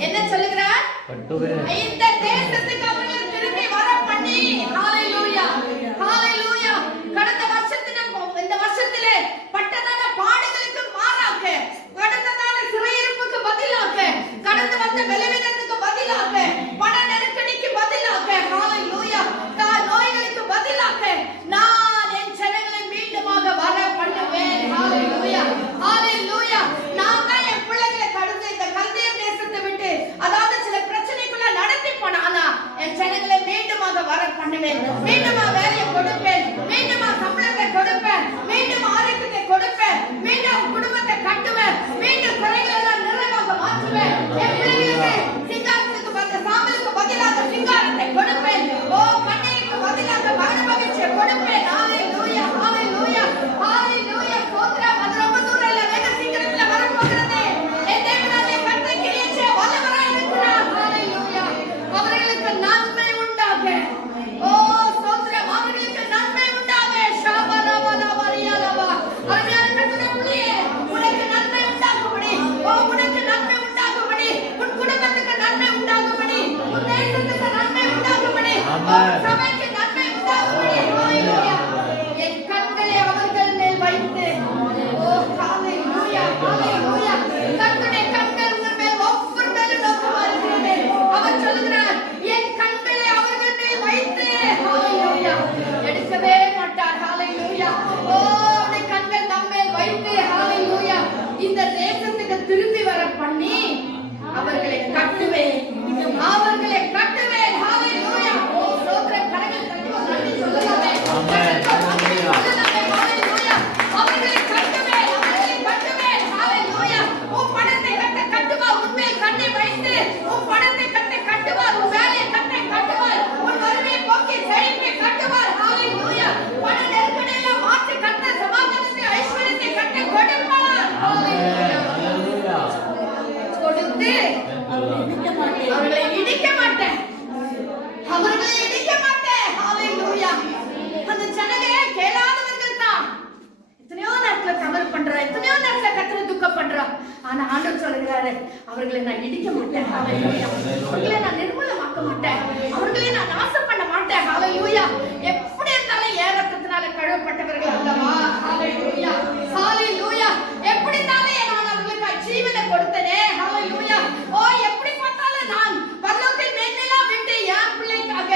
என்ன சொல்லுகிறார்? கட்டுவேன். இந்த தேசத்துக்கு அவர்களை திரும்பி வர பண்ணி. ஹalleluya, ஹalleluya. கடந்த வருஷத்துல இந்த வருஷத்திலே பட்டதான பாடுகளுக்கு மாறாக, கடந்ததான சிறையிருப்புக்கு பதிலாக, கடந்து வந்த பலவீனத்துக்கு பதிலாக, பண நெருக்கடிக்கு பதிலாக, ஹalleluya, நோய்களுக்கு பதிலாக நான் என் ஜனங்களை மீண்டுமாக வர பண்ணுவேன். ஹalleluya, ஹalleluya. நான் தான் என் பிள்ளைகளை கடந்து இந்த கல்தேயர் தேசத்தை விட்டு, அதாவது சில பிரச்சனைக்குள்ள நடத்தி போனானா என் ஜனங்களை மீண்டுமாக வர பண்ணுவேன். மீண்டுமா வேலையை கொடுப்பேன், மீண்டுமா சம்பளத்தை கொடுப்பேன், மீண்டும் ஆரோக்கியத்தை கொடுப்பேன், மீண்டும் குடும்பத்தை கட்டுவேன், மீண்டும் குறைகளை எல்லாம் நிறைவாக மாற்றுவேன். என் பிள்ளைகளுக்கு சிங்காரத்துக்கு சாம்பலுக்கு பதிலாக சிங்காரத்தை கொடுப்பேன். கண்ணைக்கு பதிலாக மகன மகிழ்ச்சியை கொடுப்பேன். ஹalleluya, ஹalleluya, ஹalleluya. ஸ்தோத்திரம். அது ரொம்ப தூரம் இல்ல, வெகு சீக்கிரத்துல வரப்போகிறது. என் தேவனாகிய கர்த்தர் கிரியைச்சே வல்லவராய் இருக்கிறார். ஹalleluya. அவர்களுக்கு நன்மை உண்டாக. ஸ்தோத்திரம். அவர்களுக்கு நன்மை உண்டாக. ஷாபரவலவரியலவா. அருமையான கர்த்தருடைய பிள்ளையே, உனக்கு நன்மை உண்டாகும்படி, உனக்கு நன்மை உண்டாகும்படி, உன் குடும்பத்துக்கு நன்மை உண்டாகும்படி, உன் தேசத்துக்கு நன்மை உண்டாகும்படி, சபைக்கு நன்மை உண்டாகும்படி. ஹalleluya. என் கண்களை அவர்கள் மேல் வைத்து. ஹalleluya, ஹalleluya. கர்த்தருடைய கண்கள் உங்கள் மேல் ஒவ்வொரு மேலும் நோக்கமாயிருக்கிறது. அவர் சொல்கிறார், என் கண்களை அவர்கள் மேல் வைத்து. ஹalleluya. எடுக்கவே மாட்டார். ஹalleluya. உன்னை கண்கள் நம்மேல் வைத்து. ஹalleluya. இந்த தேசத்துக்கு திரும்பி வர பண்ணி அவர்களை கட்டுவேன், அவர்களை கட்டுவேன். ஹalleluya. ஸ்தோத்திரம். கரங்கள் தட்டி நன்றி சொல்லலாமே. ஹalleluya. அவர்களை கட்டுவேன், அவர்களை கட்டுவேன். ஹalleluya. உன் பணத்தை கட்ட கட்டுவார், உன்மேல் கண்ணை வைத்து உன் பணத்தை கட்ட கட்டுவார், உன் வேலையை கட்ட கட்டுவார், உன் வறுமையை போக்கி செழிப்பை கட்டுவார். ஹalleluya. பண நெருக்கடியை மாற்றி கட்ட சமாதானத்தை ஐஸ்வர்யத்தை கட்ட கொடுப்பார். ஹalleluya. கொடுத்து அவர்களை இடிக்க மாட்டேன், அவர்களை இடிக்க மாட்டேன். ஹalleluya. அந்த ஜனங்களே கேளாதவர்கள் தான். எத்தனையோ நேரத்துல தவறு பண்றா, எத்தனையோ நேரத்துல கர்த்தரை துக்கப்படுறா. ஆனா ஆண்டவர் சொல்லுகிறாரு, அவர்களை நான் இடிக்க மாட்டேன். ஹalleluya. அவர்களை நான் நிர்மூலமாக்க மாட்டேன், அவர்களை நான் நாசம் பண்ண மாட்டேன். ஹalleluya. எப்படி இருந்தாலும் ஏறத்தினால கழுவப்பட்டவர்கள் அல்லவா? ஹalleluya, ஹalleluya. எப்படி இருந்தாலும் நான் அவர்களுக்கு ஜீவனை கொடுத்தனே. ஹalleluya. எப்படி பார்த்தாலும் நான் பரலோகத்தின் மேன்மையெல்லாம் விட்டு என் பிள்ளைக்காக,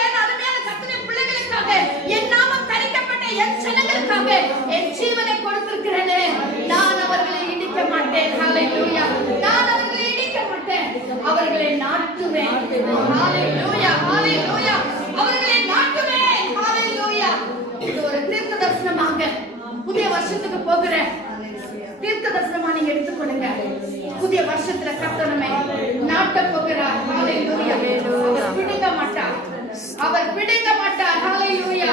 என் அருமையான கர்த்தருடைய பிள்ளைகளுக்காக, என் நாமம் தரிக்கப்பட்ட என் ஜனங்களுக்காக வருஷத்துக்கு போகிற தீர்க்க தரிசனமா நீங்க எடுத்துக்கொள்ளுங்க. புதிய வருஷத்துல கர்த்தர் நம்மை நாட்ட போகிறார். ஹalleluya. அவர் பிடுங்க மாட்டார், அவர் பிடுங்க மாட்டார். ஹalleluya.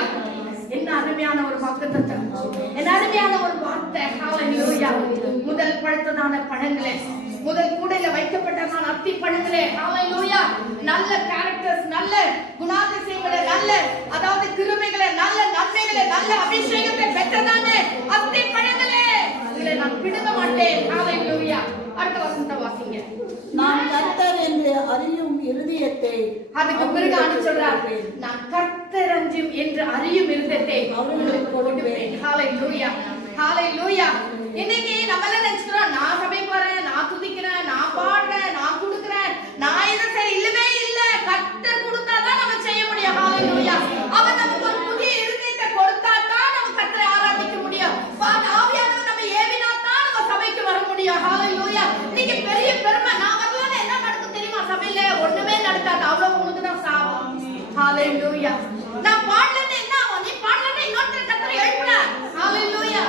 என்ன அருமையான ஒரு வாக்குத்தத்தம், என்ன அருமையான ஒரு வார்த்தை. ஹalleluya. முதல் பழுத்ததான பழங்களே, முதல் கூடையில வைக்கப்பட்டதான அத்தி பழங்களே, ஹalleluya. நல்ல கேரக்டர்ஸ், நல்ல குணாதிசயங்களை, நல்ல அதாவது கிருபைகளை, நல்ல நன்மைகளை, நல்ல அபிஷேகத்தை பெற்றதான அத்தி பழங்களே, உங்களை நான் பிடுங்க மாட்டேன். ஹalleluya. அடுத்த வசனத்தை வாசிங்க. நான் கர்த்தர் என்று அறியும் இருதயத்தை, அதுக்கு பிறகு ஆண்டு சொல்றார், நான் கர்த்தர் என்று அறியும் இருதயத்தை அவர்களுக்கு கொடுப்பேன். ஹalleluya. ஹalleluya. இன்னைக்கு நம்ம எல்லாம் நினைச்சுக்கிறோம், நான் சபை போறேன், நான் துதிக்கிறேன், நான் பாடுறேன், நான் கொடுக்கிறேன், நான் இதை சரி. இல்லவே இல்ல, கர்த்தர் கொடுத்தாதான் நம்ம செய்ய முடியும். ஹalleluya. அவர் நமக்கு ஒரு புதிய இருதயத்தை கொடுத்தாதான் நம்ம கர்த்தரை ஆராதிக்க முடியும். ஆவியானவர் நம்ம ஏவினாதான் நம்ம சபைக்கு வர முடியும். ஹalleluya. இன்னைக்கு பெரிய பெருமை, நான் வரலன்னா என்ன நடக்கும் தெரியுமா? சபையில ஒண்ணுமே நடக்காது, அவ்வளவு உங்களுக்கு தான் சாபம். ஹalleluya. நான் பாடலன்னா என்ன ஆகும்? நீ பாடலன்னா இன்னொருத்தர் கர்த்தரை எழுப்புறார். ஹalleluya.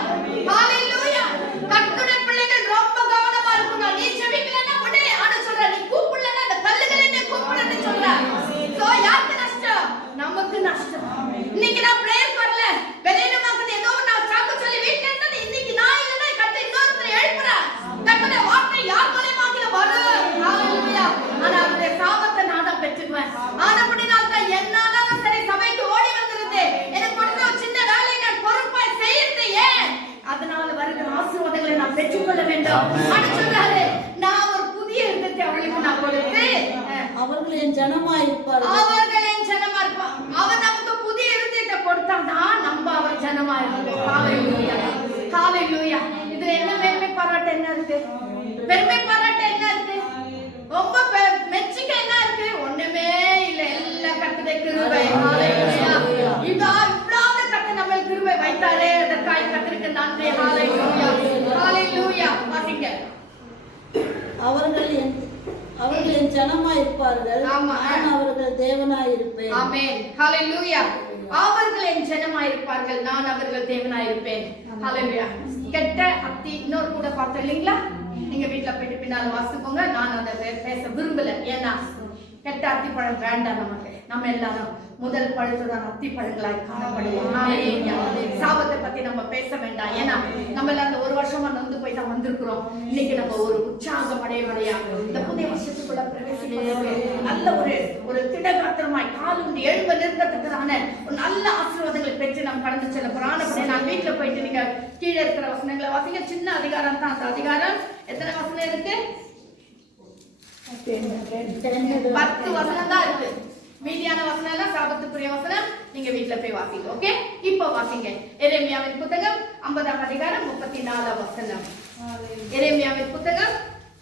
ஹalleluya. கர்த்தருடைய பிள்ளைகள் ரொம்ப கவனமா இருக்கணும். நீ ஜெபிக்கலன்னா உடனே ஆண்டு சொல்ற, நீ கூப்பிடலன்னா அந்த கல்லுகளை நீ கூப்பிடுன்னு சொல்ற. சோ யாருக்கு நஷ்டம்? நமக்கு நஷ்டம். இன்னைக்கு நான் பிரேயர் பண்ணல, வெளியிடமாக்குது ஏதோ நான் சாக்கு சொல்லி வீட்ல இருந்தா இன்னைக்கு நான் இல்லன்னா கர்த்தர் இன்னொருத்தர் எழுப்புறார். கர்த்தருடைய வார்த்தை யார் மூலமாகில வரும். ஹalleluya. ஆனா அந்த சாபத்தை நான் தான் பெற்றுக்குவேன். ஆனபடினால தான் என்னால சரி சபைக்கு ஓடி வந்திருந்தே, எனக்கு கொடுத்த ஒரு சின்ன வேலையை நான் பொறுப்பாய் செய்யறது. ஏன்? அதனால வருகிற ஆசீர்வாதங்களை நான் பெற்றுக்கொள்ள வேண்டும். ஆனா சொல்றாரு, நான் ஒரு புதிய இருதயத்தை அவர்களுக்கு நான் கொடுத்து அவர்கள் என் ஜனமாய் இருப்பார்கள். அவர்கள் என் ஜனமா இருப்பார். அவர் நமக்கு புதிய இருதயத்தை கொடுத்தாதான் நம்ம அவர் ஜனமா இருப்போம். ஹalleluya. ஹalleluya. இதுல என்ன பெருமை பாராட்ட என்ன இருக்கு? பெருமை பாராட்ட என்ன இருக்கு? ரொம்ப மெச்சுக்க என்ன இருக்கு? ஒண்ணுமே இல்ல. எல்லாம் கர்த்தருடைய கிருபை. ஹalleluya. இவ்வளவு கர்த்தர் நம்ம கிருபை வைத்தாரே, அதற்காக கர்த்தருக்கு நன்றி. ஹalleluya. ஹalleluya. வாசிங்க. அவர்கள் என் ஜனமாய் இருப்பார்கள், நான் அவர்கள் தேவனாய் இருப்பேன். ஆமென். ஹalleluya. அவர்கள் என் ஜனமாய் இருப்பார்கள், நான் அவர்கள் தேவனாய் இருப்பேன். ஹalleluya. கெட்ட அத்தி இன்னொரு கூட பார்த்தோம் இல்லைங்களா? நீங்க வீட்டுல போயிட்டு பின்னால வாசிக்கோங்க. நான் அதை பேச விரும்பல. ஏன்னா கெட்ட அத்தி பழம் வேண்டாம் நமக்கு. நம்ம எல்லாரும் முதல் பழத்துடன் அத்தி பழங்களாய் காணப்படுவோம். சாபத்தை பத்தி நம்ம பேச வேண்டாம். ஏன்னா நம்ம எல்லாம் அந்த ஒரு வருஷமா நொந்து போய் தான் வந்திருக்கிறோம். இன்னைக்கு நம்ம ஒரு உற்சாகம் அடையவடையா இந்த புதிய வருஷத்துக்குள்ள பிரவேசிக்க நல்ல ஒரு திடகாத்திரமாய் காலுண்டு எழும்ப நிறுத்தத்தக்கதான ஒரு நல்ல ஆசீர்வாதங்களை பெற்று நாம் கடந்து செல்ல போறோம். நான் வீட்டுல போயிட்டு நீங்க கீழே இருக்கிற வசனங்களை வாசிங்க. சின்ன அதிகாரம் தான். அந்த அதிகாரம் எத்தனை வசனம் இருக்கு? 10 வசனம் தான் இருக்கு. மீதியான வசனம் எல்லாம் சாபத்துக்குரிய வசனம். நீங்க வீட்டுல போய் வாசிங்க. ஓகே, இப்போ வாசிங்க. எரேமியாவின் புத்தகம் 50ஆம் அதிகாரம் 34ஆம் வசனம். எரேமியாவின் புத்தகம்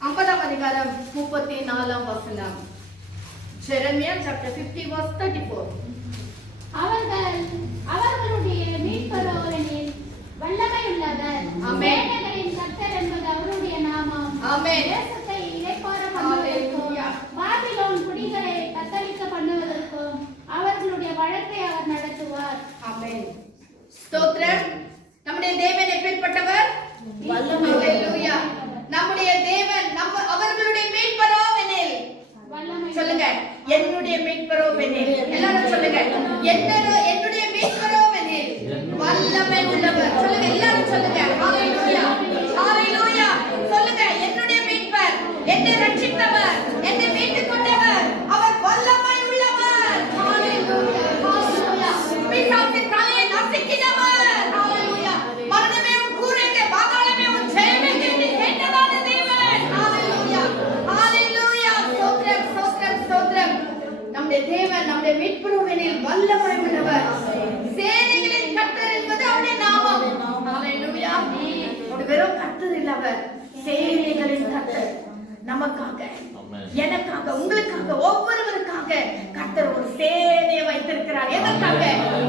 50ஆம் அதிகாரம் 34ஆம் வசனம். Jeremiah chapter 50 verse 34. அவர்களுடைய மீட்பரோவனில் வல்லமை உள்ளவர். ஆமென். சேனைகளின் கர்த்தர் என்பது அவருடைய நாமம். ஆமென். தேசத்தை இளைப்பாற பண்ணுவதற்கும் பாபிலோன் குடிகளை தத்தளிக்க பண்ணுவதற்கும் அவர்களுடைய வழக்கை அவர் நடத்துவார். ஆமென். ஸ்தோத்திரம். நம்முடைய தேவன் எப்பேற்பட்டவர்? ஹalleluya. நம்முடைய தேவன் அவர்களுடைய மீட்பரோவெனில் சொல்லுங்க, என்னுடைய மீட்பரோவெனில். எல்லாரும் சொல்லுங்க, என்னுடைய மீட்பரோவெனில் வல்லமை உள்ளவர். சொல்லுங்க, எல்லாரும் சொல்லுங்க. ஹalleluya. ஹalleluya. சொல்லுங்க, என்னுடைய மீட்பர், என்னை ரட்சித்தவர், என்னை மீட்டுக் கொண்டவர், அவர் வல்லமை உள்ளவர். ஹalleluya. ஹalleluya. பிசாசின் தலையை நசுக்கினவர். ஹalleluya. மரணமே உன் கூரைக்கு, பாதாளமே உன் ஜெயமெங்கே என்று கேட்டதான தேவன். ஹalleluya. ஹalleluya. ஸ்தோத்திரம், ஸ்தோத்திரம், ஸ்தோத்திரம். நம்முடைய தேவன் நம்முடைய மீட்பரோவெனில் வல்லமை உள்ளவர். சேனைகளின் கர்த்தர் என்பது அவருடைய நாமம். ஹalleluya. ஒரு வெறும் கர்த்தர் இல்ல, அவர் சேனைகளின் கர்த்தர். நமக்காக, எனக்காக, உங்களுக்காக, ஒவ்வொருவருக்காக கர்த்தர் ஒரு சேனையை வைத்திருக்கிறார். எதற்காக?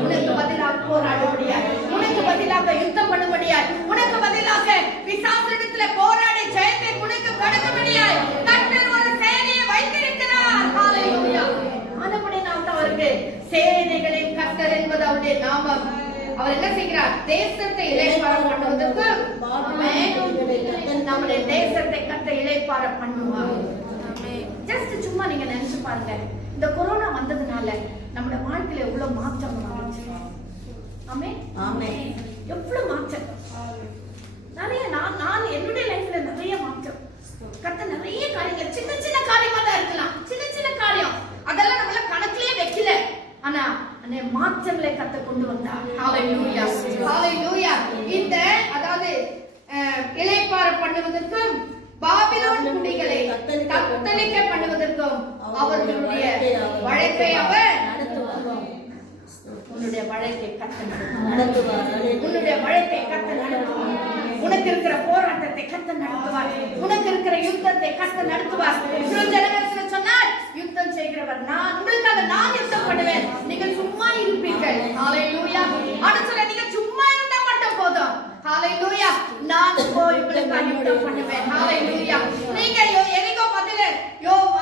உனக்கு பதிலாக போராட முடியாது, உனக்கு பதிலாக யுத்தம் பண்ண முடியாது, உனக்கு பதிலாக பிசாசிடத்துல போராடி ஜெயத்தை உனக்கு கொடுக்க முடியாது. கர்த்தர் ஒரு சேனையை வைத்திருக்கிறார். ஹalleluya. ஆனபடியால் தான் அவருக்கு சேனைகளின் கர்த்தர் என்பது அவருடைய நாமம். அவர் என்ன செய்கிறார்? தேசத்தை இளைப்பாற பண்ணுவது நம்முடைய தேசத்தை கர்த்தர் இளைப்பாற பண்ணுவார். ஜஸ்ட் சும்மா நீங்க நினைச்சு பாருங்க, இந்த கொரோனா வந்ததுனால நம்முடைய வாழ்க்கையில எவ்வளவு மாற்றம் வந்துச்சு. ஆமென் ஆமென். எவ்வளவு மாற்றம். நிறைய நான் என்னுடைய லைஃப்ல நிறைய மாற்றம். கர்த்தர் நிறைய காரியங்கள், சின்ன சின்ன காரியமா தான் இருக்கலாம், சின்ன சின்ன காரியம், அதெல்லாம் நம்மள கணக்கிலே வைக்கல. ஆனா அந்த மாற்றங்களை கர்த்தர் கொண்டு வந்தார். ஹalleluya ஹalleluya. இந்த அதாவது இளைப்பாற பண்ணுவதற்கும் பாபிலோன் குடிகளை தத்தளிக்க பண்ணுவதற்கும் அவர்களுடைய வழக்கை அவர் நடத்துவார். உன்னுடைய வழக்கை கர்த்தர் நடத்துவார். உன்னுடைய வழக்கை கர்த்தர் நடத்துவார். உனக்கு இருக்கிற போராட்டத்தை கர்த்தர் நடத்துவார். உனக்கு இருக்கிற யுத்தத்தை கர்த்தர் நடத்துவார். ஜனங்கள் சொன்னார், யுத்தம் செய்கிறவர் நான், உங்களுக்காக நான் யுத்தம் பண்ணுவேன், நீங்கள் சும்மா இருப்பீர்கள். ஹalleluya. ஆனா சொல்ல நீங்க சும்மா இருந்தா மட்டும் போதும். ஹalleluya. நான் போய் உங்களுக்காக யுத்தம் பண்ணுவேன். ஹalleluya. நீங்க எரிகோ பதில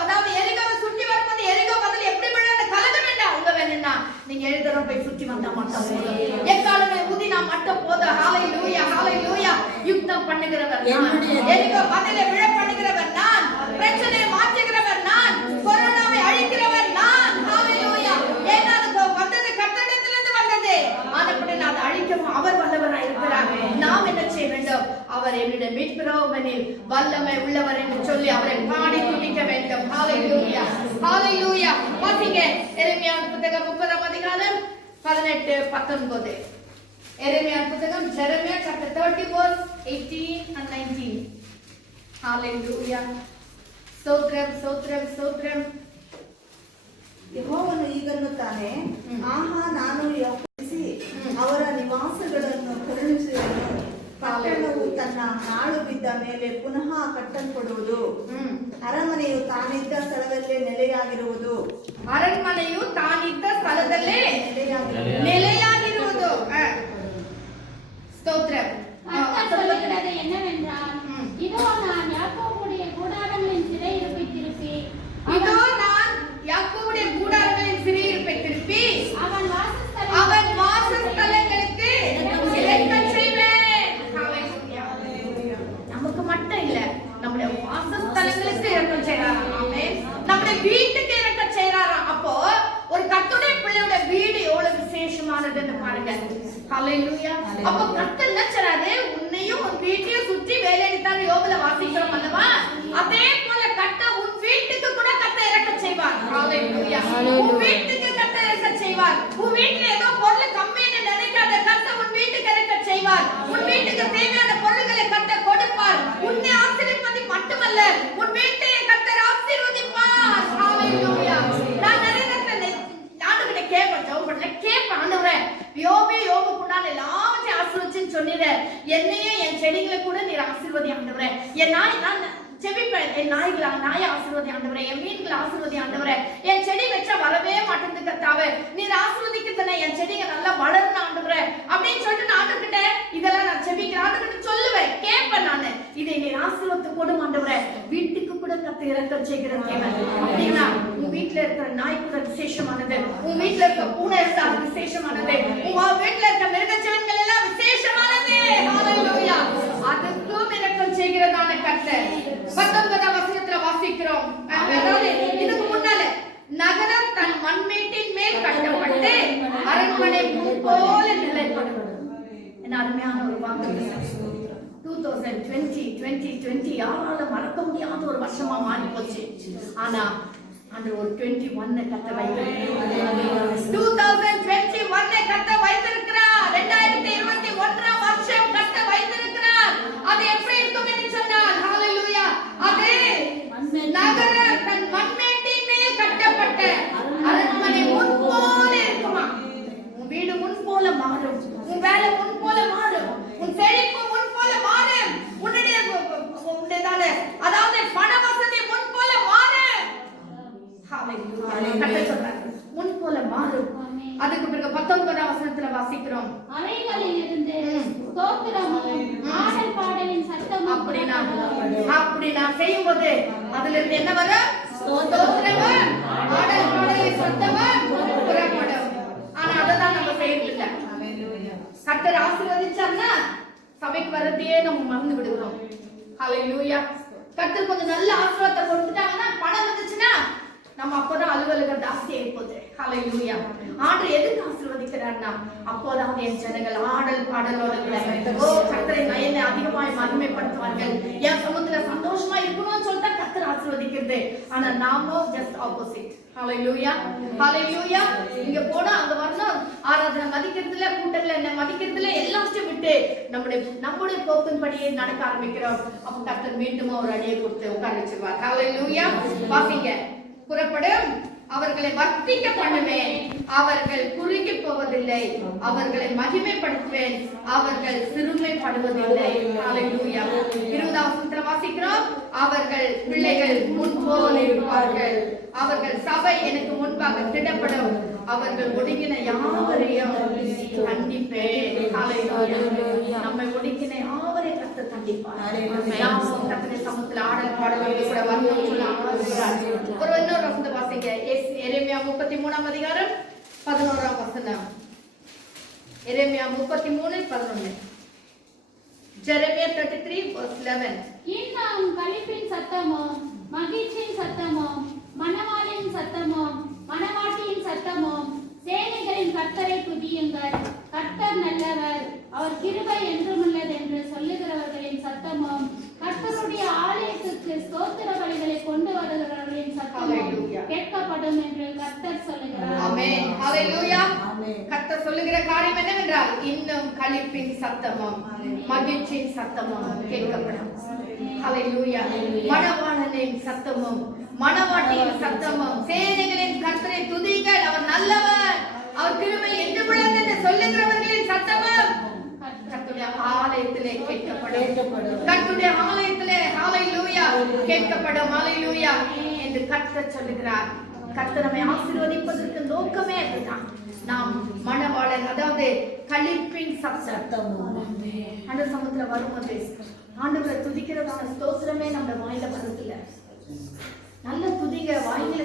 அதாவது எரிகோவை சுற்றி வரும்போது எரிகோ பதில எப்படி விழுந்த கலங்க வேண்டாம். உங்க வேணும்னா நீங்க எழுதற போய் சுற்றி வந்தா மட்டும் போதும். எக்காலமே ஊதினா மட்டும் போதும். ஹalleluya ஹalleluya. யுத்தம் பண்ணுகிறவர் நான், எரிகோ பதில விழ பண்ணுகிறவர் நான், பிரச்சனையை மாற்றுகிறவர் நான், கொரோனாவை அழிக்கிறவர் நான். ஹalleluya. ஏன்னா அது வந்தது கர்த்தரிடத்திலிருந்து வந்தது. ஆனபடி நான் அழிக்கவும் அவர் வல்லவராய் இருக்கிறார். நாம் என்ன செய்ய வேண்டும்? அவர் என்னுடைய மீட்பரவனில் வல்லமை உள்ளவர் என்று சொல்லி அவரை பாடி துதிக்க வேண்டும். ஹalleluya ஹalleluya. வாசிங்க எரேமியா புத்தகம் 30ஆம் அதிகாரம் 18 19. எரேமியா புத்தகம் Jeremiah chapter 30 verse 18 and 19. ஹalleluya. ಸ್ತೋತ್ರಂ ಸ್ತೋತ್ರಂ ಸ್ತೋತ್ರಂ. ಯೆಹೋವನು ಹೀಗನ್ನುತ್ತಾನೆ, ಆಹಾ ನಾನು ಯೌವನಿಸಿ ಅವರ ನಿವಾಸಗಳನ್ನು ಕರುಣಿಸುವೆನು. ಪಟ್ಟಣವು ತನ್ನ ಹಾಳು ಬಿದ್ದ ಮೇಲೆ ಪುನಃ ಕಟ್ಟಲ್ಪಡುವುದು. ಅರಮನೆಯು ತಾನಿದ್ದ ಸ್ಥಳದಲ್ಲೇ ನೆಲೆಯಾಗಿರುವುದು. ಅರಮನೆಯು ತಾನಿದ್ದ ಸ್ಥಳದಲ್ಲೇ ನೆಲೆಯಾಗಿರುವುದು. ಸ್ತೋತ್ರಂ. சொல்லுகிறது என்னவென்றால், இதோ நான் யாக்கோபுடைய கூடாரங்களின் சிறையிருப்பை திருப்பி, இதோ நான் யாக்கோபுடைய கூடாரங்களின் சிறையிருப்பை திருப்பி அவன் வாசஸ்தலங்களுக்கு இறக்கச் செய்வேன். நமக்கு மட்டும் இல்ல, நம்முடைய வாசஸ்தலங்களுக்கு இறக்கம் செய்யறாராம். ஆமென். நம்முடைய வீட்டுக்கு இறக்கம் செய்யறாராம். அப்போ ஒரு கர்த்தருடைய பிள்ளையோட வீடு எவ்வளவு விசேஷமானதுன்னு பாருங்க. ஹalleluya. அப்போ கர்த்தர் நினைச்சாரே, உன்னையும் உன் வீட்டையும் சுற்றி வேலையிட்டார் யோபுல வாசிக்கிறோம் அல்லவா? அதே போல கர்த்தர் உன் வீட்டுக்கு கூட கர்த்தர் இறக்கம் செய்வார். ஹalleluya. உன் வீட்டுக்கு கர்த்தர் இறக்கம் செய்வார். உன் வீட்ல ஏதோ பொருள் கம்மின்னு நினைக்காத, கர்த்தர் உன் வீட்டுக்கு இறக்கம் செய்வார். உன் வீட்டுக்கு தேவையான பொருட்களை கர்த்தர் கொடுப்பார். உன்னை ஆசீர்வதிப்பது மட்டுமல்ல, உன் வீட்டை கர்த்தர் ஆசீர்வதிப்பார். ஹalleluya. நான் நிறைய ஆண்டவரே கேட்பேன், ஜெபம்ல கேட்பேன், ஆண்டவரே யோபுக்குண்டான எல்லாவற்றையும் ஆசீர்வதின்னு சொன்னீர, என்னையே என் செடிகளை கூட நீர் ஆசீர்வதி ஆண்டவரே. என் நான் செபிப்பேன், என் நாயை ஆசீர்வதி ஆண்டவரே, என் மீன்களை ஆசீர்வதி ஆண்டவரே. என் செடி வச்சா வரவே மாட்டேங்குது கர்த்தாவே, நீர் ஆசீர்வதிக்குதுன்னா என் செடிங்க நல்லா வளரணும் ஆண்டவரே அப்படின்னு சொல்லிட்டு நான் ஆண்டவர்கிட்ட இதெல்லாம் நான் செபிக்கிறேன், ஆண்டவர்கிட்ட சொல்லுவேன், கேட்பேன். நானு இதை நீர் ஆசீர்வதித்து கொடும் ஆண்டவரே. வீட்டுக்கு கூட கர்த்தர் இறக்கம் செய்கிற தேவன். அப்படின்னா உன் வீட்டுல இருக்கிற நாய் கூட விசேஷமானது, உன் வீட்டுல இருக்க பூனை இருந்தா அது விசேஷமானது, உன் வீட்டுல இருக்க மிருகஜீவன்கள் எல்லாம் விசேஷமானது. ஹalleluya. அதுக்கும் இறக்கம் செய்கிறதான கர்த்தர். 19ஆம் வசனத்துல வாசிக்கிறோம். அதாவது இதுக்கு முன்னால நகரம் தன் மண்மேட்டின் மேல் கட்டப்பட்டு அரண்மனை முன் போல நிலைப்படும். என்ன அருமையான ஒரு வாக்குத்தத்தம். 2020 யாரால மறக்க முடியாத ஒரு வருஷமா மாறி போச்சு. ஆனா அந்த ஒரு 21 கத்த வைத்திருக்கிறார். 2021 கத்த வைத்திருக்கிறார். 2021 வருஷம் கத்த வைத்திருக்கிறார். அது எப்படி இருக்கும் என்று சொன்னால், ஹalleluya, அது நகரம் தன் மண்மேட்டின் மேல் கட்டப்பட்ட அரண்மனை முன் போல இருக்குமா. உன் வீடு முன் போல மாறும், உன் வேலை முன் போல மாறும், உன் செழிப்பு முன் போல மாறும், உன்னுடைய அதாவது பண வசதி முன் போல மாறும். ஹalleluya. சொல்றாங்க முன் போல மாறும். அதுக்கு பிறகு 19ஆம் வசனத்துல வாசிக்கிறோம், அவைகளில் இருந்து ஸ்தோத்திரமும் ஆடல் பாடலின் சத்தமும். அப்படி நான் செய்யும்போது அதுல இருந்து என்ன வரும்? ஸ்தோத்திரமும் ஆடல் பாடலின் சத்தமும் புறப்படும். ஆனா அததான் நம்ம செய்யறது இல்ல. கர்த்தர் ஆசீர்வதிச்சார்னா சபைக்கு வரதையே நம்ம மறந்து விடுகிறோம். ஹalleluya. கர்த்தர் கொஞ்சம் நல்ல ஆசீர்வாதத்தை கொடுத்துட்டாங்கன்னா பணம் வந்துச்சுன்னா நம்ம அப்பதான் அலுவலகம் ஜாஸ்தியா போகுது. ஹalleluya. ஆண்டவர் எதுக்கு ஆசீர்வதிக்கிறார்னா அப்போதான் என் ஜனங்கள் ஆடல் பாடலோட கர்த்தரை என்னை அதிகமாய் மகிமைப்படுத்துவார்கள், என் சமூகத்துல சந்தோஷமா இருக்கணும்னு சொல்லிட்டு கர்த்தர் ஆசீர்வதிக்கிறது. ஆனா நாம ஜஸ்ட் ஆப்போசிட். ஹalleluya ஹalleluya. இங்க போனா அங்க வரணும், ஆராதனை மதிக்கிறதுல, கூட்டங்களை என்ன மதிக்கிறதுல எல்லாத்தையும் விட்டு நம்முடைய போக்கின்படியே நடக்க ஆரம்பிக்கிறோம். அப்ப கர்த்தர் மீண்டும் ஒரு அடியை கொடுத்து உட்கார வச்சிருவார். ஹalleluya. வாசிங்க. புறப்படும், அவர்களை வர்த்திக்க பண்ணுவேன், அவர்கள் குறுகி போவதில்லை, அவர்களை மகிமைப்படுத்துவேன், அவர்கள் சிறுமைப்படுவதில்லை. ஹalleluya. 20வது வசனத்துல வாசிக்கிறோம், அவர்கள் பிள்ளைகள் முன்போல் இருப்பார்கள், அவர்கள் சபை எனக்கு முன்பாக திடப்படும், அவர்கள் ஒடுங்கின யாவரையும் கண்டிப்பேன். ஹalleluya. நம்மை ஒடுங்கின யாவரையும் கர்த்தர் கண்டிப்பார். கர்த்தருடைய சமூகத்துல ஆடல் பாடல் கூட வரணும்னு சொல்லி ஒரு இன்னொரு வசனத்தை வாசிங்க. எரேமியா 33ஆம் அதிகாரம் 11ஆம் வசனம். எரேமியா 33:11. Jeremiah 33:11. இன்னும் களிப்பின் சத்தமும் மகிழ்ச்சியின் சத்தமும் மணவாளின் சத்தமும் மணவாட்டியின் சத்தமும் சேனைகளின் கர்த்தரை துதியுங்கள், கர்த்தர் நல்லவர், அவர் கிருபை என்றுமுள்ளது என்று சொல்லுகிறவர்களின் சத்தமும் கர்த்தருடைய ஆலயத்துக்கு ஸ்தோத்திர பலிகளை கொண்டு வருகிறவர்களின் சத்தமும் கேட்கப்படும் என்று கர்த்தர் சொல்லுகிறார். ஆமென். ஹalleluya. கர்த்தர் சொல்லுகிற காரியம் என்னவென்றால் இன்னும் களிப்பின் சத்தமும் மகிழ்ச்சியின் சத்தமும் கேட்கப்படும். ஹalleluya. மணவாளனின் சத்தமும் மணவாட்டியின் சத்தமும் சேனைகளின் கர்த்தரை துதியுங்கள், அவர் நல்லவர், அவர் கிருபை என்றுமுள்ளது என்று சொல்லுகிறவர்களின் சத்தமும் கர்த்தருடைய ஆலயத்திலே கேட்கப்படும். கர்த்தருடைய ஆலயத்திலே ஹalleluya கேட்கப்படும். ஹalleluya என்று கர்த்தர் சொல்லுகிறார். கர்த்தர் நம்மை ஆசீர்வதிப்பதற்கு நோக்கமே அதுதான். நாம் மணவாளன், அதாவது களிப்பின் சத்தம் அந்த சமத்துல வரும்போது ஆண்டவரை துதிக்கிறதான ஸ்தோத்திரமே நம்ம வாயில வருதில்ல. நல்ல துதிக வாயில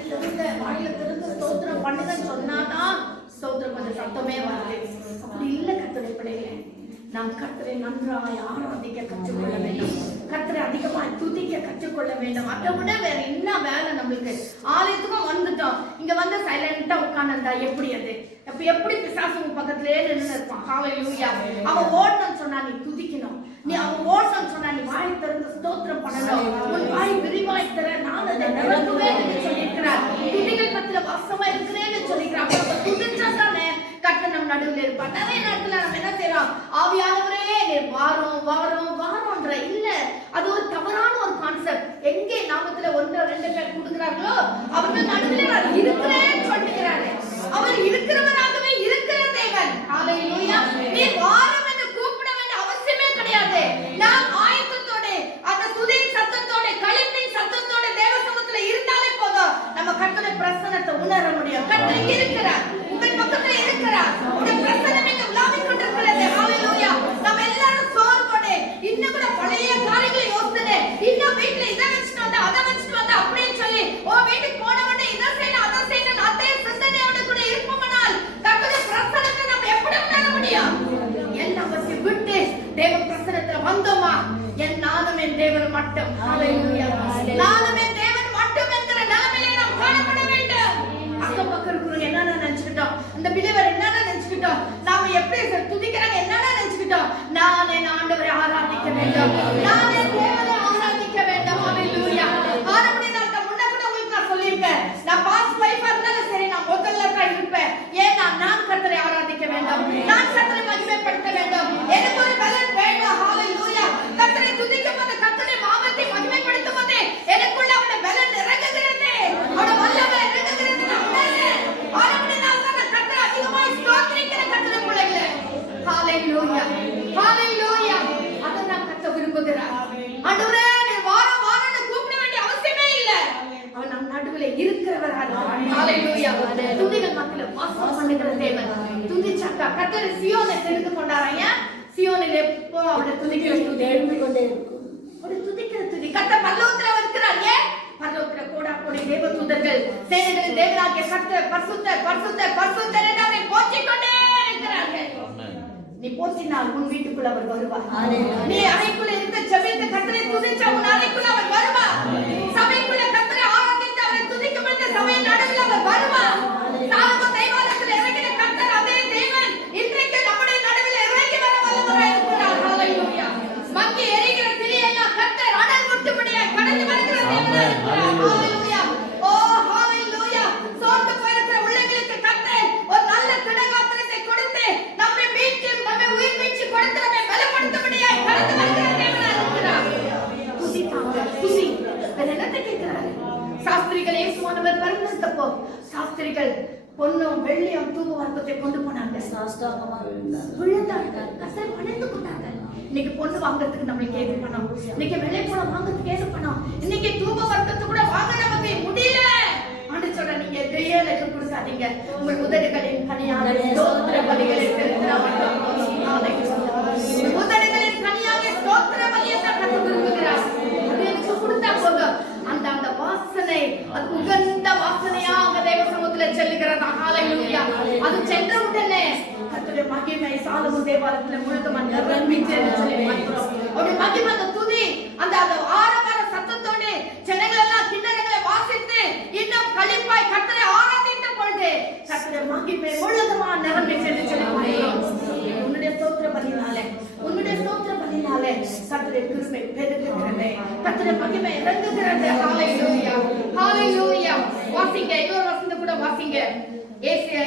திறந்து ஸ்தோத்திரம் பண்ணுங்கன்னு சொன்னாதான் ஸ்தோத்திரம் கொஞ்சம் சத்தமே வருது. அப்படி இல்ல கர்த்தருடைய பிள்ளைகளே, நாம் கர்த்தரை நன்றாய் ஆராதிக்க கற்றுக்கொள்ள வேண்டும், கர்த்தரை அதிகமாய் துதிக்க கற்றுக்கொள்ள வேண்டும். அதை விட வேற என்ன வேலை நம்மளுக்கு? ஆலயத்துக்கும் வந்துட்டோம், இங்க வந்து சைலண்டா உட்கார்ந்தா எப்படி அது? எப்படி பிசாசு பக்கத்திலே நின்று இருப்பான்? ஹalleluya. அவன் ஓடணும்னு சொன்னா நீ துதிக்கணும், நீ அவன் ஓடணும்னு சொன்னா நீ வாய் திறந்து ஸ்தோத்திரம் பண்ணணும், உன் வாய் விரிவாய் திற, நான் அதை நிரப்புவேன் என்று சொல்லியிருக்கிறார். துதிகள் பத்தில வாசமா இருக்கிறேன்னு சொல்லியிருக்கிறார். அப்ப துதிச்சா தானே கர்த்தர் நம் நடுவில் இருப்பார். நிறைய நேரத்துல நம்ம என்ன செய்யறோம்? ஆவியானவரே வாரம் வாரம் வாரம்ன்ற இல்ல, அது ஒரு தவறான ஒரு கான்செப்ட். எங்கே நாமத்துல 1-2 பேர் கொடுக்கிறார்களோ அவர்கள் நடுவில் நான் இருக்கிறேன்னு சொல்லுகிறாரு. அவர் இருக்கிறவராகவே இருக்கிற தேவன். ஹalleluya. நீ வாரம் என்று கூப்பிட வேண்டிய அவசியமே கிடையாது. நாம் ஆயத்தத்தோட அந்த துதியின் சத்தத்தோட களிப்பின் சத்தத்தோட தேவ சமூகத்துல இருந்தாலே போதும், நம்ம கர்த்தருடைய பிரசன்னத்தை உணர முடியும். கர்த்தர் இருக்கிறார், உங்கள் பக்கத்துல இருக்கிறார், உங்களுடைய பிரசன்னம் இங்க உலாவிக் கொண்டிருக்கிறது. ஹalleluya. நம்ம எல்லாரும் சோர்வோட இன்னும் கூட பழைய காரியங்களை யோசிச்சு இன்னும் வீட்டுல இதை வச்சுட்டு வந்தா அதை வச்சுட்டு வந்தா அப்படின்னு சொல்லி வீட்டுக்கு போன உடனே இதை செய்யணும் அதை செய்யணும் அதே சிந்தனையோட கூட இருப்போம்னால் கர்த்தருடைய பிரசன்னத்தை நம்ம எப்படி உணர முடியும்? எல்லாவற்றையும் விட்டு தேவ பிரசன்னத்துல வந்தோமா, நானும் என் தேவன் மட்டும், ஹalleluya, நானும் என் தேவன் மட்டும் என்கிற நிலைமையிலே நாம் காணப்பட வேண்டும். அக்கம் பக்கம் இருக்கிறவங்க என்னென்ன நினைச்சுக்கிட்டோம், இந்த பிலிவர் என்னென்ன நினைச்சுக்கிட்டோம், நாம எப்படி துதிக்கிறாங்க என்னென்ன நினைச்சுக்கிட்டோம், நான் என் ஆண்டவரை ஆராதிக்க வேண்டும், நான் என் தேவனை ஆராதிக்க வேண்டும். ஹalleluya. ஆரம்பமே நான் முன்ன கூட உங்களுக்கு நான் சொல்லியிருக்கேன், நான் பாஸ் வைஃபா இருந்தாலும் சரி நான் முதல்ல தான் இருப்பேன். ஏன்னா நான் கர்த்தரை ஆராதிக்க வேண்டும், நான் கர்த்தரை மகிமைப்படுத்த வேண்டும், எனக்கு ஒரு பலன் வேண்டும். ஹalleluya. கர்த்தரை துதிக்கும் போது கர்த்தரை நாமத்தை மகிமைப்படுத்தும் போது எனக்குள்ள அவருடைய பலன் இறங்குகிறது, அவருடைய வல்லமை இறங்குகிறது. ஆரம்பமே நான் கர்த்தரை அதிகமாய் ஸ்தோத்திரிக்கிற கர்த்தரை பிள்ளைகளே. ஹalleluya ஹalleluya. அதான் கர்த்தர் விரும்புகிறார். ஆண்டவரே நீ வாரம் வாரம்னு கூப்பிட வேண்டிய அவசியமே இல்ல, அவர் நம் நடுவுல இருக்கிறவராக. ஹalleluya. துதிகள் மத்தியில வாசம் பண்ணுகிற தேவன். துதிச்சாக்கா கர்த்தர் சீயோனை தெரிந்து கொண்டாராங்க. சீயோனில் எப்போ அவருடைய துதிகள் எழுந்து கொண்டே இருக்கும். ஒரு துதிக்கிற துதி கர்த்தர் பரலோகத்துல இருக்கிறார். ஏன்? பரலோகத்துல கோடா கோடி தேவ தூதர்கள் சேனைகளின் தேவனாகிய கர்த்தர் பரிசுத்தர் பரிசுத்தர் பரிசுத்தர் என்று அவரை போற்றிக் கொண்டே இருக்கிறார்கள். நீ போற்றினால் உன் வீட்டுக்குள்ள அவர் வருவார். நீ அறைக்குள்ள இருந்த ஜெபித்த கர்த்தரை துதிச்ச உன் அறைக்குள்ள அவர் வருவார். சபைக்குள்ள கர்த்தரை ஆராதித்து அவரை துதிக்கும் பொழுது சபையின் நடுவில் அவர் வருவார். சாலமோன் தேவாலயத்தில் இறங்கின கர்த்தர் அதே தேவன் இன்றைக்கு நம்முடைய நடுவில் இறங்கி வர வல்லவராய் இருக்கிறார். ஹalleluya. மங்கி எரிகிற திரியெல்லாம் கர்த்தர் அனல் மூட்டும்படியாய் கடந்து வருகிற தேவனாய் இருக்கிறார். ஹalleluya. ஓ ஹalleluya. சோர்ந்து போயிருக்கிற உள்ளங்களுக்கு கர்த்தர் ஒரு நல்ல திடகாத்திரத்தை கொடுத்து நம்மை மீட்டு நம்மை உயிர் மீட்டு கொடுத்து நம்மை பலப்படுத்தும்படியாய் கடந்து வருகிற தேவனாய் இருக்கிறார். துதித்தாங்க. துதி. வேற என்னத்தை கேட்கிறாரு? சாஸ்திரிகள் இயேசுவானவர் பிறந்தப்போ சாஸ்திரிகள் பொன்னும் வெள்ளியும் தூப வர்க்கத்தை கொண்டு போனாங்க. சாஷ்டாங்கமா விழுந்தாங்க. விழுந்தாங்க. கர்த்தரை பணிந்து கொண்டாங்க. இன்னைக்கு பொண்ணு வாங்குறதுக்கு நம்மளுக்கு ஏது பணம், இன்னைக்கு வெள்ளை பணம் வாங்குறதுக்கு ஏது பணம், இன்னைக்கு தூப வர்க்கத்துக்கு கூட வாங்க நமக்கு முடியல. ஆண்டு சொல்ற நீங்க எதையே எனக்கு கொடுக்காதீங்க. உங்கள் உதடுகளின் கனியாக ஸ்தோத்திர பலிகளை செலுத்தினார்கள். உதடுகளின் கனியாக ஸ்தோத்திர பலியை தான் கர்த்தர் விரும்புகிறார். அது எனக்கு கொடுத்தா போதும். அந்த அந்த வாசனை அது உகந்த வாசனையாக தேவ சமூகத்துல செல்லுகிறதா. ஹalleluya. அது சென்ற உடனே கர்த்தருடைய மகிமை சாலமோன் தேவாலயத்துல முழுதுமா நிரம்பிச்சேன்னு சொல்லி பார்க்கிறோம். அவருடைய மகிமை அந்த துதி அந்த அந்த ஆரவார சத்தத்தோடு ஜனங்கள் எல்லாம் கிண்ணறங்களை வாசித்து இன்னும் களிப்பாய் கர்த்தரை ஆராதித்த பொழுது கர்த்தருடைய மகிமை முழுதுமா நிரம்பிச்சேன்னு சொல்லி பார்க்கிறோம். உன்னுடைய ஸ்தோத்திர பலியினாலே உன்னுடைய ஸ்தோத்திர பலியினாலே கர்த்தருடைய கிருபை பெருகுகிறது. கர்த்தருடைய மகிமை இறங்குகிறது. ஹalleluya. ஹalleluya. வாசிங்க. இன்னொரு வசனத்தை கூட வாசிங்க.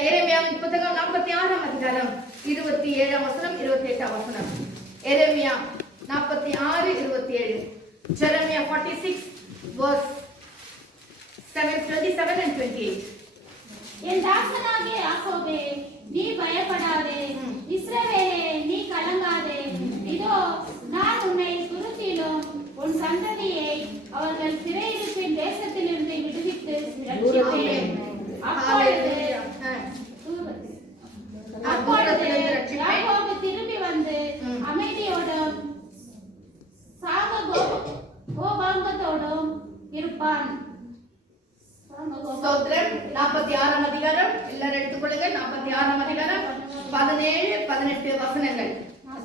எரேமியாவின் புத்தகம் 46ஆம் அதிகாரம் 27ஆம் வசனம் 28ஆம் வசனம். எரேமியா 46:27. Jeremiah 46 verse 27 and 28. என் தாசனாகிய யாக்கோபே நீ பயப்படாதே, இஸ்ரவேலே நீ கலங்காதே. இதோ நான் உன்னை துருத்திலும் உன் சந்ததியை அவர்கள் சிறையிருப்பின் தேசத்திலிருந்து விடுவித்து ரட்சிப்பேன். அப்பொழுது யாக்கோபு திரும்பி வந்து அமைதியோடும் சாந்த கோபாங்கத்தோடும் இருப்பான். ஸ்தோத்திரம். 46ஆம் அதிகாரம் எல்லாரும் எடுத்துக்கொள்ளுங்க. 46ஆம் அதிகாரம் 17 18 வசனங்கள்.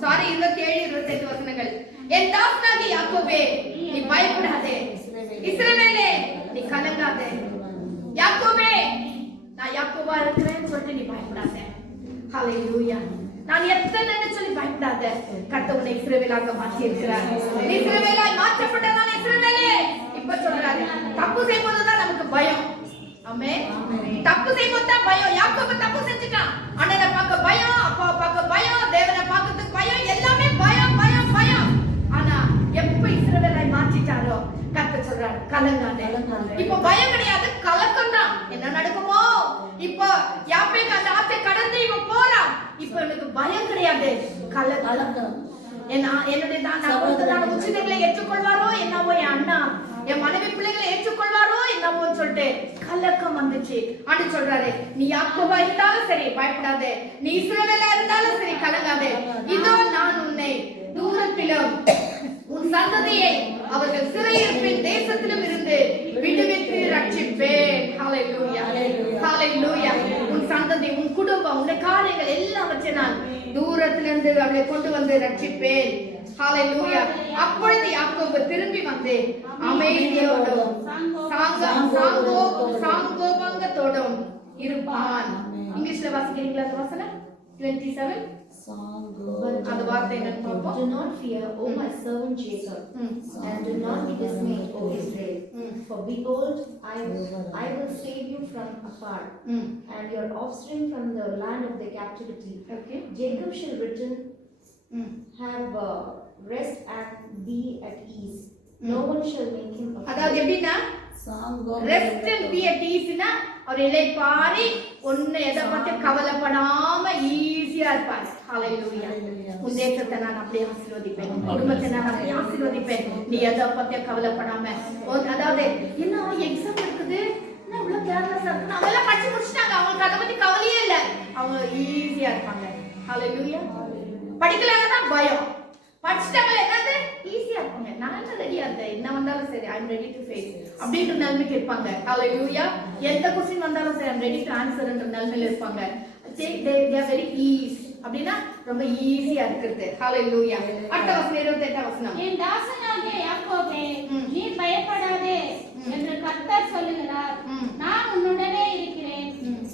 சாரி 27 28 வசனங்கள். என் தாசனாகிய யாக்கோபே நீ பயப்படாதே, இஸ்ரவேலே நீ கலங்காதே. யாக்கோபே நான் யாக்கோபா இருக்கிறேன்னு சொல்லிட்டு நீ பயப்படாத. ஹalleluya. நான் எத்தனைன்னு சொல்லி பயப்படாத. கர்த்தர் உன்னை இஸ்ரவேலாக மாற்றி இருக்கிறார். நீ இஸ்ரவேலாய் மாற்றப்பட்டதான இஸ்ரவேலே. இப்ப சொல்றாரு தப்பு செய்யும்போதுதான் நமக்கு பயம். ஆமென். தப்பு செய்யும்போது தான் பயம். யாக்கோபு தப்பு செஞ்சுட்டான். அண்ணனை பார்க்க பயம், அப்பா பார்க்க பயம், தேவனை பார்க்கிறதுக்கு பயம், எல்லாமே பயம் பயம் பயம். ஆனா எப்ப இஸ்ரவேலாய் மாற்றிட்டாரோ கர்த்தர் சொல்றாரு கலங்காதே. இப்ப பயம் கிடையாது, கலக்கம் தான். என்ன நடக்குமோ இப்போ யாப்பேக்கு அந்த ஆத்தை கடந்து இவன் போறான். இப்ப எனக்கு பயம் கிடையாது, கலக்கம். என்னுடைய நான் உச்சிதங்களை ஏற்றுக்கொள்வாரோ என்னவோ, என் அண்ணா என் மனைவி பிள்ளைகளை ஏற்றுக்கொள்வாரோ என்னவோ சொல்லிட்டு கலக்கம் வந்துச்சு. ஆண்டு சொல்றாரு நீ யாக்கோபா இருந்தாலும் சரி பயப்படாதே, நீ இஸ்ரவேலா இருந்தாலும் சரி கலங்காதே. இதோ நான் உன்னை தூரத்திலும் உன் சந்ததியை அவர்கள் சிறையிருப்பின் தேசத்திலும் இருந்து விடுவித்து ரட்சிப்பேன். ஹalleluya. ஹalleluya. உன் சந்ததி, உன் குடும்பம், உன் காரியங்கள் எல்லாவற்றையும் நான் தூரத்திலிருந்து அவளை கொண்டு வந்து ரட்சிப்பேன். ஹalleluya. அப்பொழுது யாக்கோபு திரும்பி வந்து அமைதியோடும் சாங்கோபங்கத்தோடும் இருப்பான். இங்கிலீஷ்ல வாசிக்கிறீங்களா அந்த வசனம் 27? அந்த வார்த்தை என்னன்னு பார்ப்போம். Do not fear, O my servant Jacob, and do not be dismayed, O Israel. For behold, I will save you from afar, and your offspring from the land of the captivity. Okay. Jacob shall return, have rest and be at ease. No one shall make him அதாவது afraid. எப்படின்னா rest and be at ஈஸ்னா அவர் இளைப்பாரி ஒண்ணு எதை பத்தி கவலைப்படாம ஈஸியா இருப்பாரு. ஹalleluya. உன் தேசத்தை நான் அப்படியே ஆசீர்வதிப்பேன், குடும்பத்தை நான் அப்படியே ஆசீர்வதிப்பேன், நீ எதை பத்தி கவலைப்படாம. அதாவது என்ன எக்ஸாம் இருக்குது, என்ன இவ்வளவு கேர்லெஸ்ஸா இருக்கு, அவங்க எல்லாம் படிச்சு முடிச்சிட்டாங்க, அவங்களுக்கு அதை பத்தி கவலையே இல்லை, அவங்க ஈஸியா இருப்பாங்க. ஹalleluya. படிக்கலன்னா பயம், படிச்சிட்டாங்க என்னது ஈஸியா இருப்பாங்க. நான் ரெடியா இருக்கேன், என்ன வந்தாலும் சரி ஐ அம் ரெடி டு ஃபேஸ் அப்படின்ற நிலைமைக்கு இருப்பாங்க. ஹalleluya. எந்த क्वेश्चन வந்தாலும் சரி ஐ அம் ரெடி டு ஆன்சர்ன்ற நிலைமையில இருப்பாங்க. they are very ease. அப்படின்னா ரொம்ப ஈஸியா இருக்கிறது. ஹalleluya. அடுத்த வசனம் 28ஆம் வசனம். என் தாசனாகிய யாக்கோபே, நீ பயப்படாதே என்று கர்த்தர் சொல்லுகிறார். நான் உன்னுடனே இருக்கிறேன்.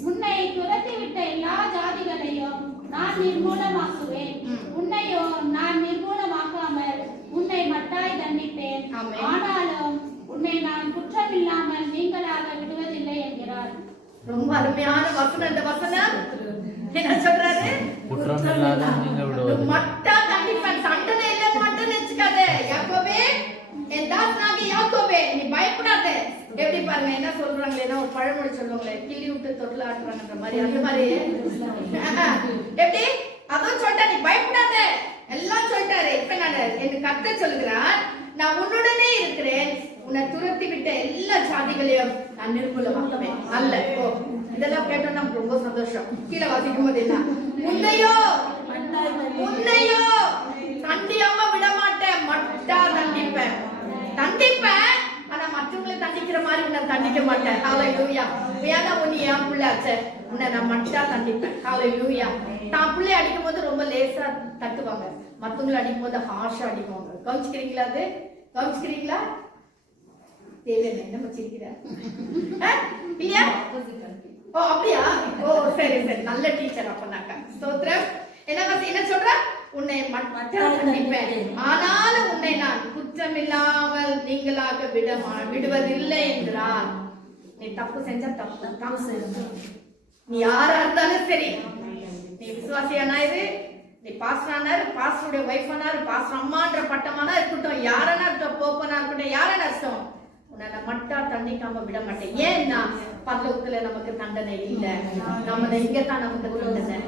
உன்னை துரத்திவிட்ட எல்லா ஜாதிகளையும் நான் நிர்மூலமாக்குவேன். உன்னையோ நான் நிர்மூலமாக்காமல் உன்னை மட்டாய் தண்டிப்பேன். ஆனாலும் உன்னை நான் குற்றமில்லாமல் நீங்களாக விடுவதில்லை என்கிறார். ரொம்ப அருமையான வசனம். இந்த வசனம் என்ன சொல்றாரு? குற்றமில்லாத நீங்க விடுவது மட்டா தண்டிப்பேன். தண்டனை இல்ல மட்டும் நினைச்சுக்காதே. யாக்கோபே, என் தாசனாகிய யாக்கோபே, நீ பயப்படாத. எப்படி பாருங்க என்ன சொல்றாங்களேன்னா, ஒரு பழமொழி சொல்லுவாங்களே, கிள்ளி விட்டு தொட்டில் ஆட்டுறாங்கன்ற மாதிரி. அந்த மாதிரி எப்படி அதுவும் சொல்லிட்டா, நீ பயப்படாத எல்லாம் சொல்லிட்டாரு. இப்ப நான் எனக்கு கர்த்தர் சொல்லுகிறார், நான் உன்னுடனே இருக்கிறேன். உன்னை துரத்தி விட்ட எல்லா சாதிகளையும் நான் நிர்மூலமாக்குவேன். அல்ல இதெல்லாம் கேட்டோம் நமக்கு ரொம்ப சந்தோஷம். கீழே வாசிக்கும் போது என்ன, உன்னையோ தண்டியாம விட மாட்டேன், மட்டா தண்டிப்பேன். ஆனா மற்றவங்களை தண்டிக்கிற மாதிரி உன்னை தண்டிக்க மாட்டேன். ஹalleluya. வேணா உன்னை என் பிள்ளையாச்சே, உன்னை நான் மட்டா தண்டிப்பேன். ஹalleluya. தான் பிள்ளை அடிக்கும் போது ரொம்ப லேசா தட்டுவாங்க, மற்றவங்களை அடிக்கும் போது ஹார்ஷா அடிக்குவாங்க. கவனிச்சுக்கிறீங்களா? அது கவனிச்சுக்கிறீங்களா? தேவையான என்ன வச்சிருக்கிற இல்லையா? ஓ அப்படியா? ஓ சரி சரி, நல்ல டீச்சர். அப்பனாக்கா ஸ்தோத்திரம். என்ன சொல்ற? உன்னை மட்டாய் தண்டிப்பேன், ஆனாலும் உன்னை நான் குற்றமில்லாமல் நீங்களாக விடுவதில்லை என்கிறார். நீ தப்பு செஞ்சா தப்பு தான். நீ யாரா இருந்தாலும் சரி, நீ விசுவாசியானாரு, நீ பாஸ்டரானாரு, பாஸ்டருடைய ஒய்ஃபானாரு, பாஸ்டர் அம்மான்ற பட்டமானா இருக்கட்டும், யாரனா இருக்கட்டும், போப்பனா இருக்கட்டும், யாரனா இருக்கட்டும், உன்னை மட்டா தண்டிக்காம விட மாட்டேன். ஏன்னா பரலோகத்துல நமக்கு தண்டனை இல்ல, நம்ம இங்கதான் நமக்கு தண்டனை.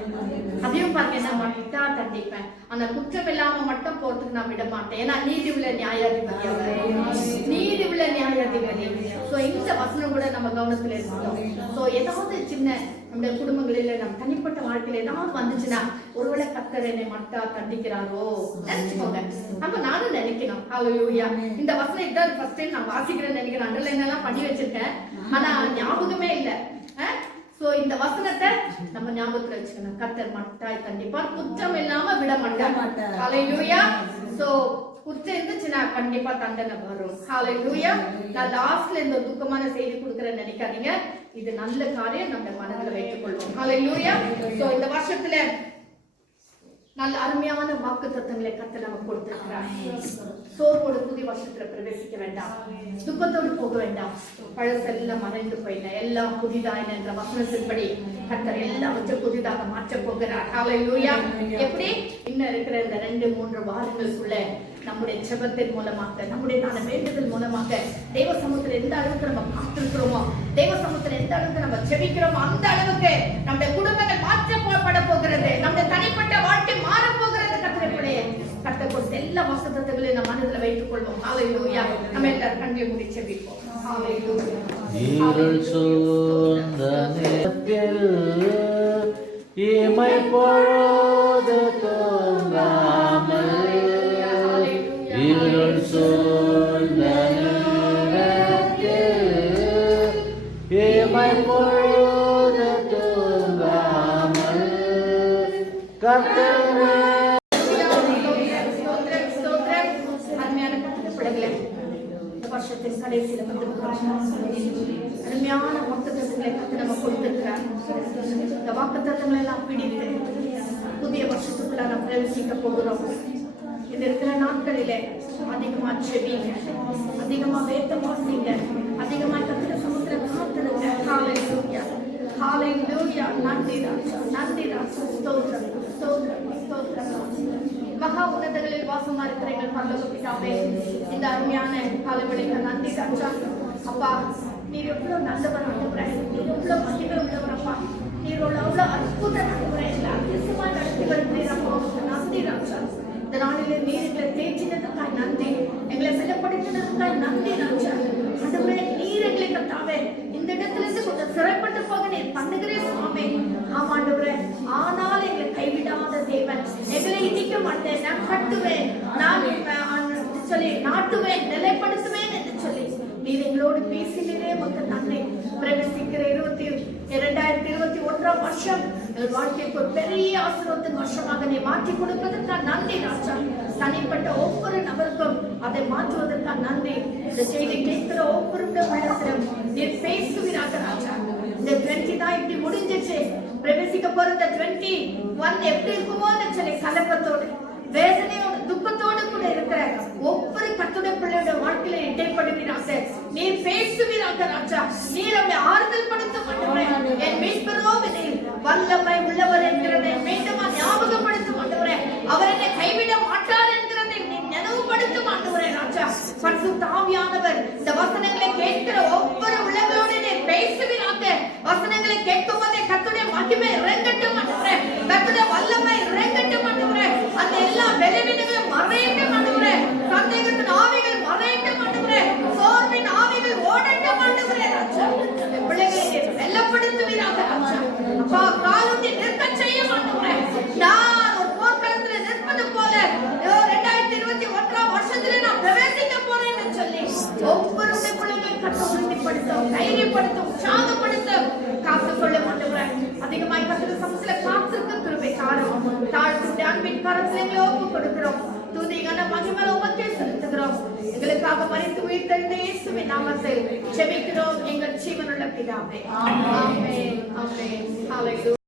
அதையும் பாருங்க, நான் மட்டா தண்டிப்பேன், ஆனா குற்றம் இல்லாம மட்டும் போறதுக்கு நான் விட மாட்டேன். ஏன்னா நீதி உள்ள நியாயாதிபதி அவர், நீதி உள்ள நியாயாதிபதி. சோ இந்த வசனம் கூட நம்ம கவனத்துல இருக்கணும். சோ ஏதாவது சின்ன நம்முடைய குடும்பங்களில நம்ம தனிப்பட்ட வாழ்க்கையில ஏதாவது வந்துச்சுன்னா, ஒருவேளை கர்த்தர் என்னை மட்டா தண்டிக்கிறாரோ நினைச்சுக்கோங்க. அப்ப நானும் நினைக்கணும். ஹalleluya. இந்த வசனம் இதான் ஃபர்ஸ்ட் டைம் நான் வாசிக்கிறேன்னு நினைக்கிறேன். அண்டர்லைன் எல்லாம் பண்ணி வச்சிருக்கேன், ஆனா ஞாபகமே இல்லை. சோ இந்த வசனத்தை நம்ம ஞாபகத்துல வச்சுக்கணும். கர்த்தர் மட்டாய் தண்டிப்பார், குற்றம் இல்லாம விட மாட்டார். ஹalleluya. சோ குற்றம் இருந்துச்சுன்னா கண்டிப்பா தண்டனை வரும். ஹalleluya. நான் லாஸ்ட்ல இந்த துக்கமான செய்தி கொடுக்கறேன்னு நினைக்காதீங்க. இது நல்ல காரியம் நம்ம மனதில் வைத்துக் கொள்வோம். ஹalleluya. சோ இந்த வருஷத்துல நல்ல அருமையான வாக்குத்தத்தங்களை கர்த்தர் நமக்கு கொடுத்திருக்கிறார். சோர்வோடு புதிய வருஷத்துல பிரவேசிக்க வேண்டாம், துக்கத்தோடு போக வேண்டாம். பழசெல்லாம் மறைந்து போயின, எல்லாம் புதிதாயின என்ற வசனத்தின்படி கர்த்தர் எல்லாவற்றையும் புதிதாக மாற்ற போகிறார். ஹalleluya. எப்படி இன்னும் இருக்கிற இந்த 2-3 வாரங்களுக்குள்ள நம்முடைய ஜெபத்தின் மூலமாக, நம்முடைய வேண்டுதல் மூலமாக தேவ சமூகத்தில் எந்த அளவுக்கு நம்ம காத்திருக்கிறோமோ, தேவ சமூகத்தில் எந்த அளவுக்கு நம்ம ஜெபிக்கிறோமோ, அந்த அளவுக்கு நம்முடைய குடும்பங்கள் மாற்றப்பட போகிறது, நம்முடைய தனிப்பட்ட வாழ்க்கை மாற போகிறது. கர்த்தர் கொடுத்த எல்லா வாக்குத்தத்தங்களையும் நம்ம மனதில் வைத்துக் கொள்வோம். ஹalleluya. நம்ம எல்லாரும் கண்களை மூடி ஜெபிப்போம். ஹalleluya. இருள் சூழ்ந்த நேரத்தில் இமை பொழுது தூங்காமல், இருள் சூழ்ந்த நேரத்தில் இமை பொழுது தூங்காமல் கர்த்தரே. வருஷத்தின் கடைசியில அருமையான வாக்குத்தத்தங்களை நம்ம கொடுத்திருக்கிறார். இந்த வாக்குத்தத்தங்களை எல்லாம் பிடித்து புதிய வருஷத்துக்குள்ள நாம் பிரவேசிக்க போகிறோம். இது இருக்கிற நாட்களிலே அதிகமா செவிங்க, அதிகமா வேத வாசிங்க, அதிகமா கத்திர சமுத்திர காத்திருங்க. ஹalleluya. ஹalleluya. நன்றி ராஜா, நன்றி ராஜா. ஸ்தோத்திரம், ஸ்தோத்திரம், ஸ்தோத்திரம். மகா உன்னதங்களில் வாசமா இருக்கிற எங்கள் பரலோக பிதாவே, இந்த அருமையான காலவெளிக்கு நன்றி ராஜா. அப்பா, நீர் எவ்வளவு நல்லவர் ஆண்டவரே, நீர் எவ்வளவு மகிமை உள்ளவர் அப்பா, நீர் எவ்வளவு அற்புதம் ஆண்டவரே, அதிசயமா நடத்தி வருகிறீர் அப்பா. நன்றி ராஜா. இந்த நாளிலே நீர் எங்களை தேற்றினதுக்காய் நன்றி, எங்களை சிலப்படுத்தினதுக்காய் நன்றி ராஜா. ஆண்டவரே, நீர் எங்களை கர்த்தாவே இந்த இடத்துல இருந்து கொஞ்சம் சிறைப்பட்டு போக நீர் பண்ணுகிறேன் சுவாமி. ஆமாண்டவரே, ஆனால் எங்களை கைவிடாத தேவன், எங்களை இடிக்க மாட்டேன், நான் கட்டுவேன், நான் சொல்லி நாட்டுவேன், நிலைப்படுத்துவேன் என்று சொல்லி நீர் எங்களோடு பேசினதே மக்கள் நன்றி. பிரவேசிக்கிற 2021 வருஷம் எங்கள் வாழ்க்கைக்கு ஒரு பெரிய ஆசீர்வாதத்தின் வருஷமாக நீ மாற்றி கொடுப்பதற்காக நன்றி ராஜா. தனிப்பட்ட ஒவ்வொரு நபருக்கும் அதை மாற்றுவதற்காக நன்றி. இந்த செய்தி கேட்கிற ஒவ்வொருடைய உள்ளத்திலும் நீர் பேசுவீராக ராஜா. இந்த 20 தான் இப்படி முடிஞ்சிச்சு, பிரவேசிக்க போற இந்த 21 எப்படி இருக்குமோ சொல்லி கலக்கத்தோடு வேதனையோடு துக்கத்தோடு கூட இருக்கிற ஒவ்வொரு கர்த்தருடைய பிள்ளையோட வாழ்க்கையில இடைப்படுவீராக. நீர் பேசுவீராக ராஜா. நீர் அவளை ஆறுதல் படுத்த மாட்டேன். என் மீட்பரோ வல்லமை உள்ளவர் என்கிறதை மீண்டும் ஞாபகப்படுத்த மாட்டேன். அவர் என்னை கைவிட மாட்டார் என்கிறதை நீ நினைவுபடுத்த மாட்டேன் ராஜா. பரிசுத்த ஆவியானவர் இந்த வசனங்களை கேட்கிற ஒவ்வொரு உள்ளங்களோடு நீர் பேசுவீராக. வசனங்களை கேட்கும் போதே கர்த்தருடைய மகிமை இறங்கட்டும் ஆண்டவரே. கர்த்தருடைய வல்லமை இறங்கட்டும் ஆண்டவரே. அந்த எல்லா பலவீனங்களும் மறையட்டும் ஆண்டவரே. சந்தேகத்தின் ஆவிகள் மறையட்டும் ஆண்டவரே. சோர்வின் ஆவிகள் ஓடட்டும் ஆண்டவரே ராஜா. பிள்ளைகளை நீர் வெல்லப்படுத்துவீராக ராஜா. அப்பா காலூன்றி நிற்க செய்ய ஆண்டவரே. நான் ஒரு போர்க்களத்தில் நிற்பது போல 2021 வருஷத்துல நான் பிரவேசிக்க போறேன்னு சொல்லி ஒவ்வொரு பிள்ளைகளை கட்ட உறுதிப்படுத்தும், தைரியப்படுத்தும், உற்சாகப்படுத்தும், காத்துக்கொள்ள ஆண்டவரே. அதிகமாய் கர்த்தருடைய சமூகத்துல காத்திருக்க கிருபை தாரும். தாழ்த்துடைய அன்பின் கரத்திலே ஒப்பு கொடுக்கிறோம். துதி கன மகிமை உமக்கே செலுத்துகிறோம். எங்களுக்காக மரித்து உயிர்த்தெழுந்த இயேசுவின் நாமத்தில் ஜெபிக்கிறோம் எங்கள் ஜீவனுள்ள பிதாவே. ஆமென். ஆமென். ஹalleluya.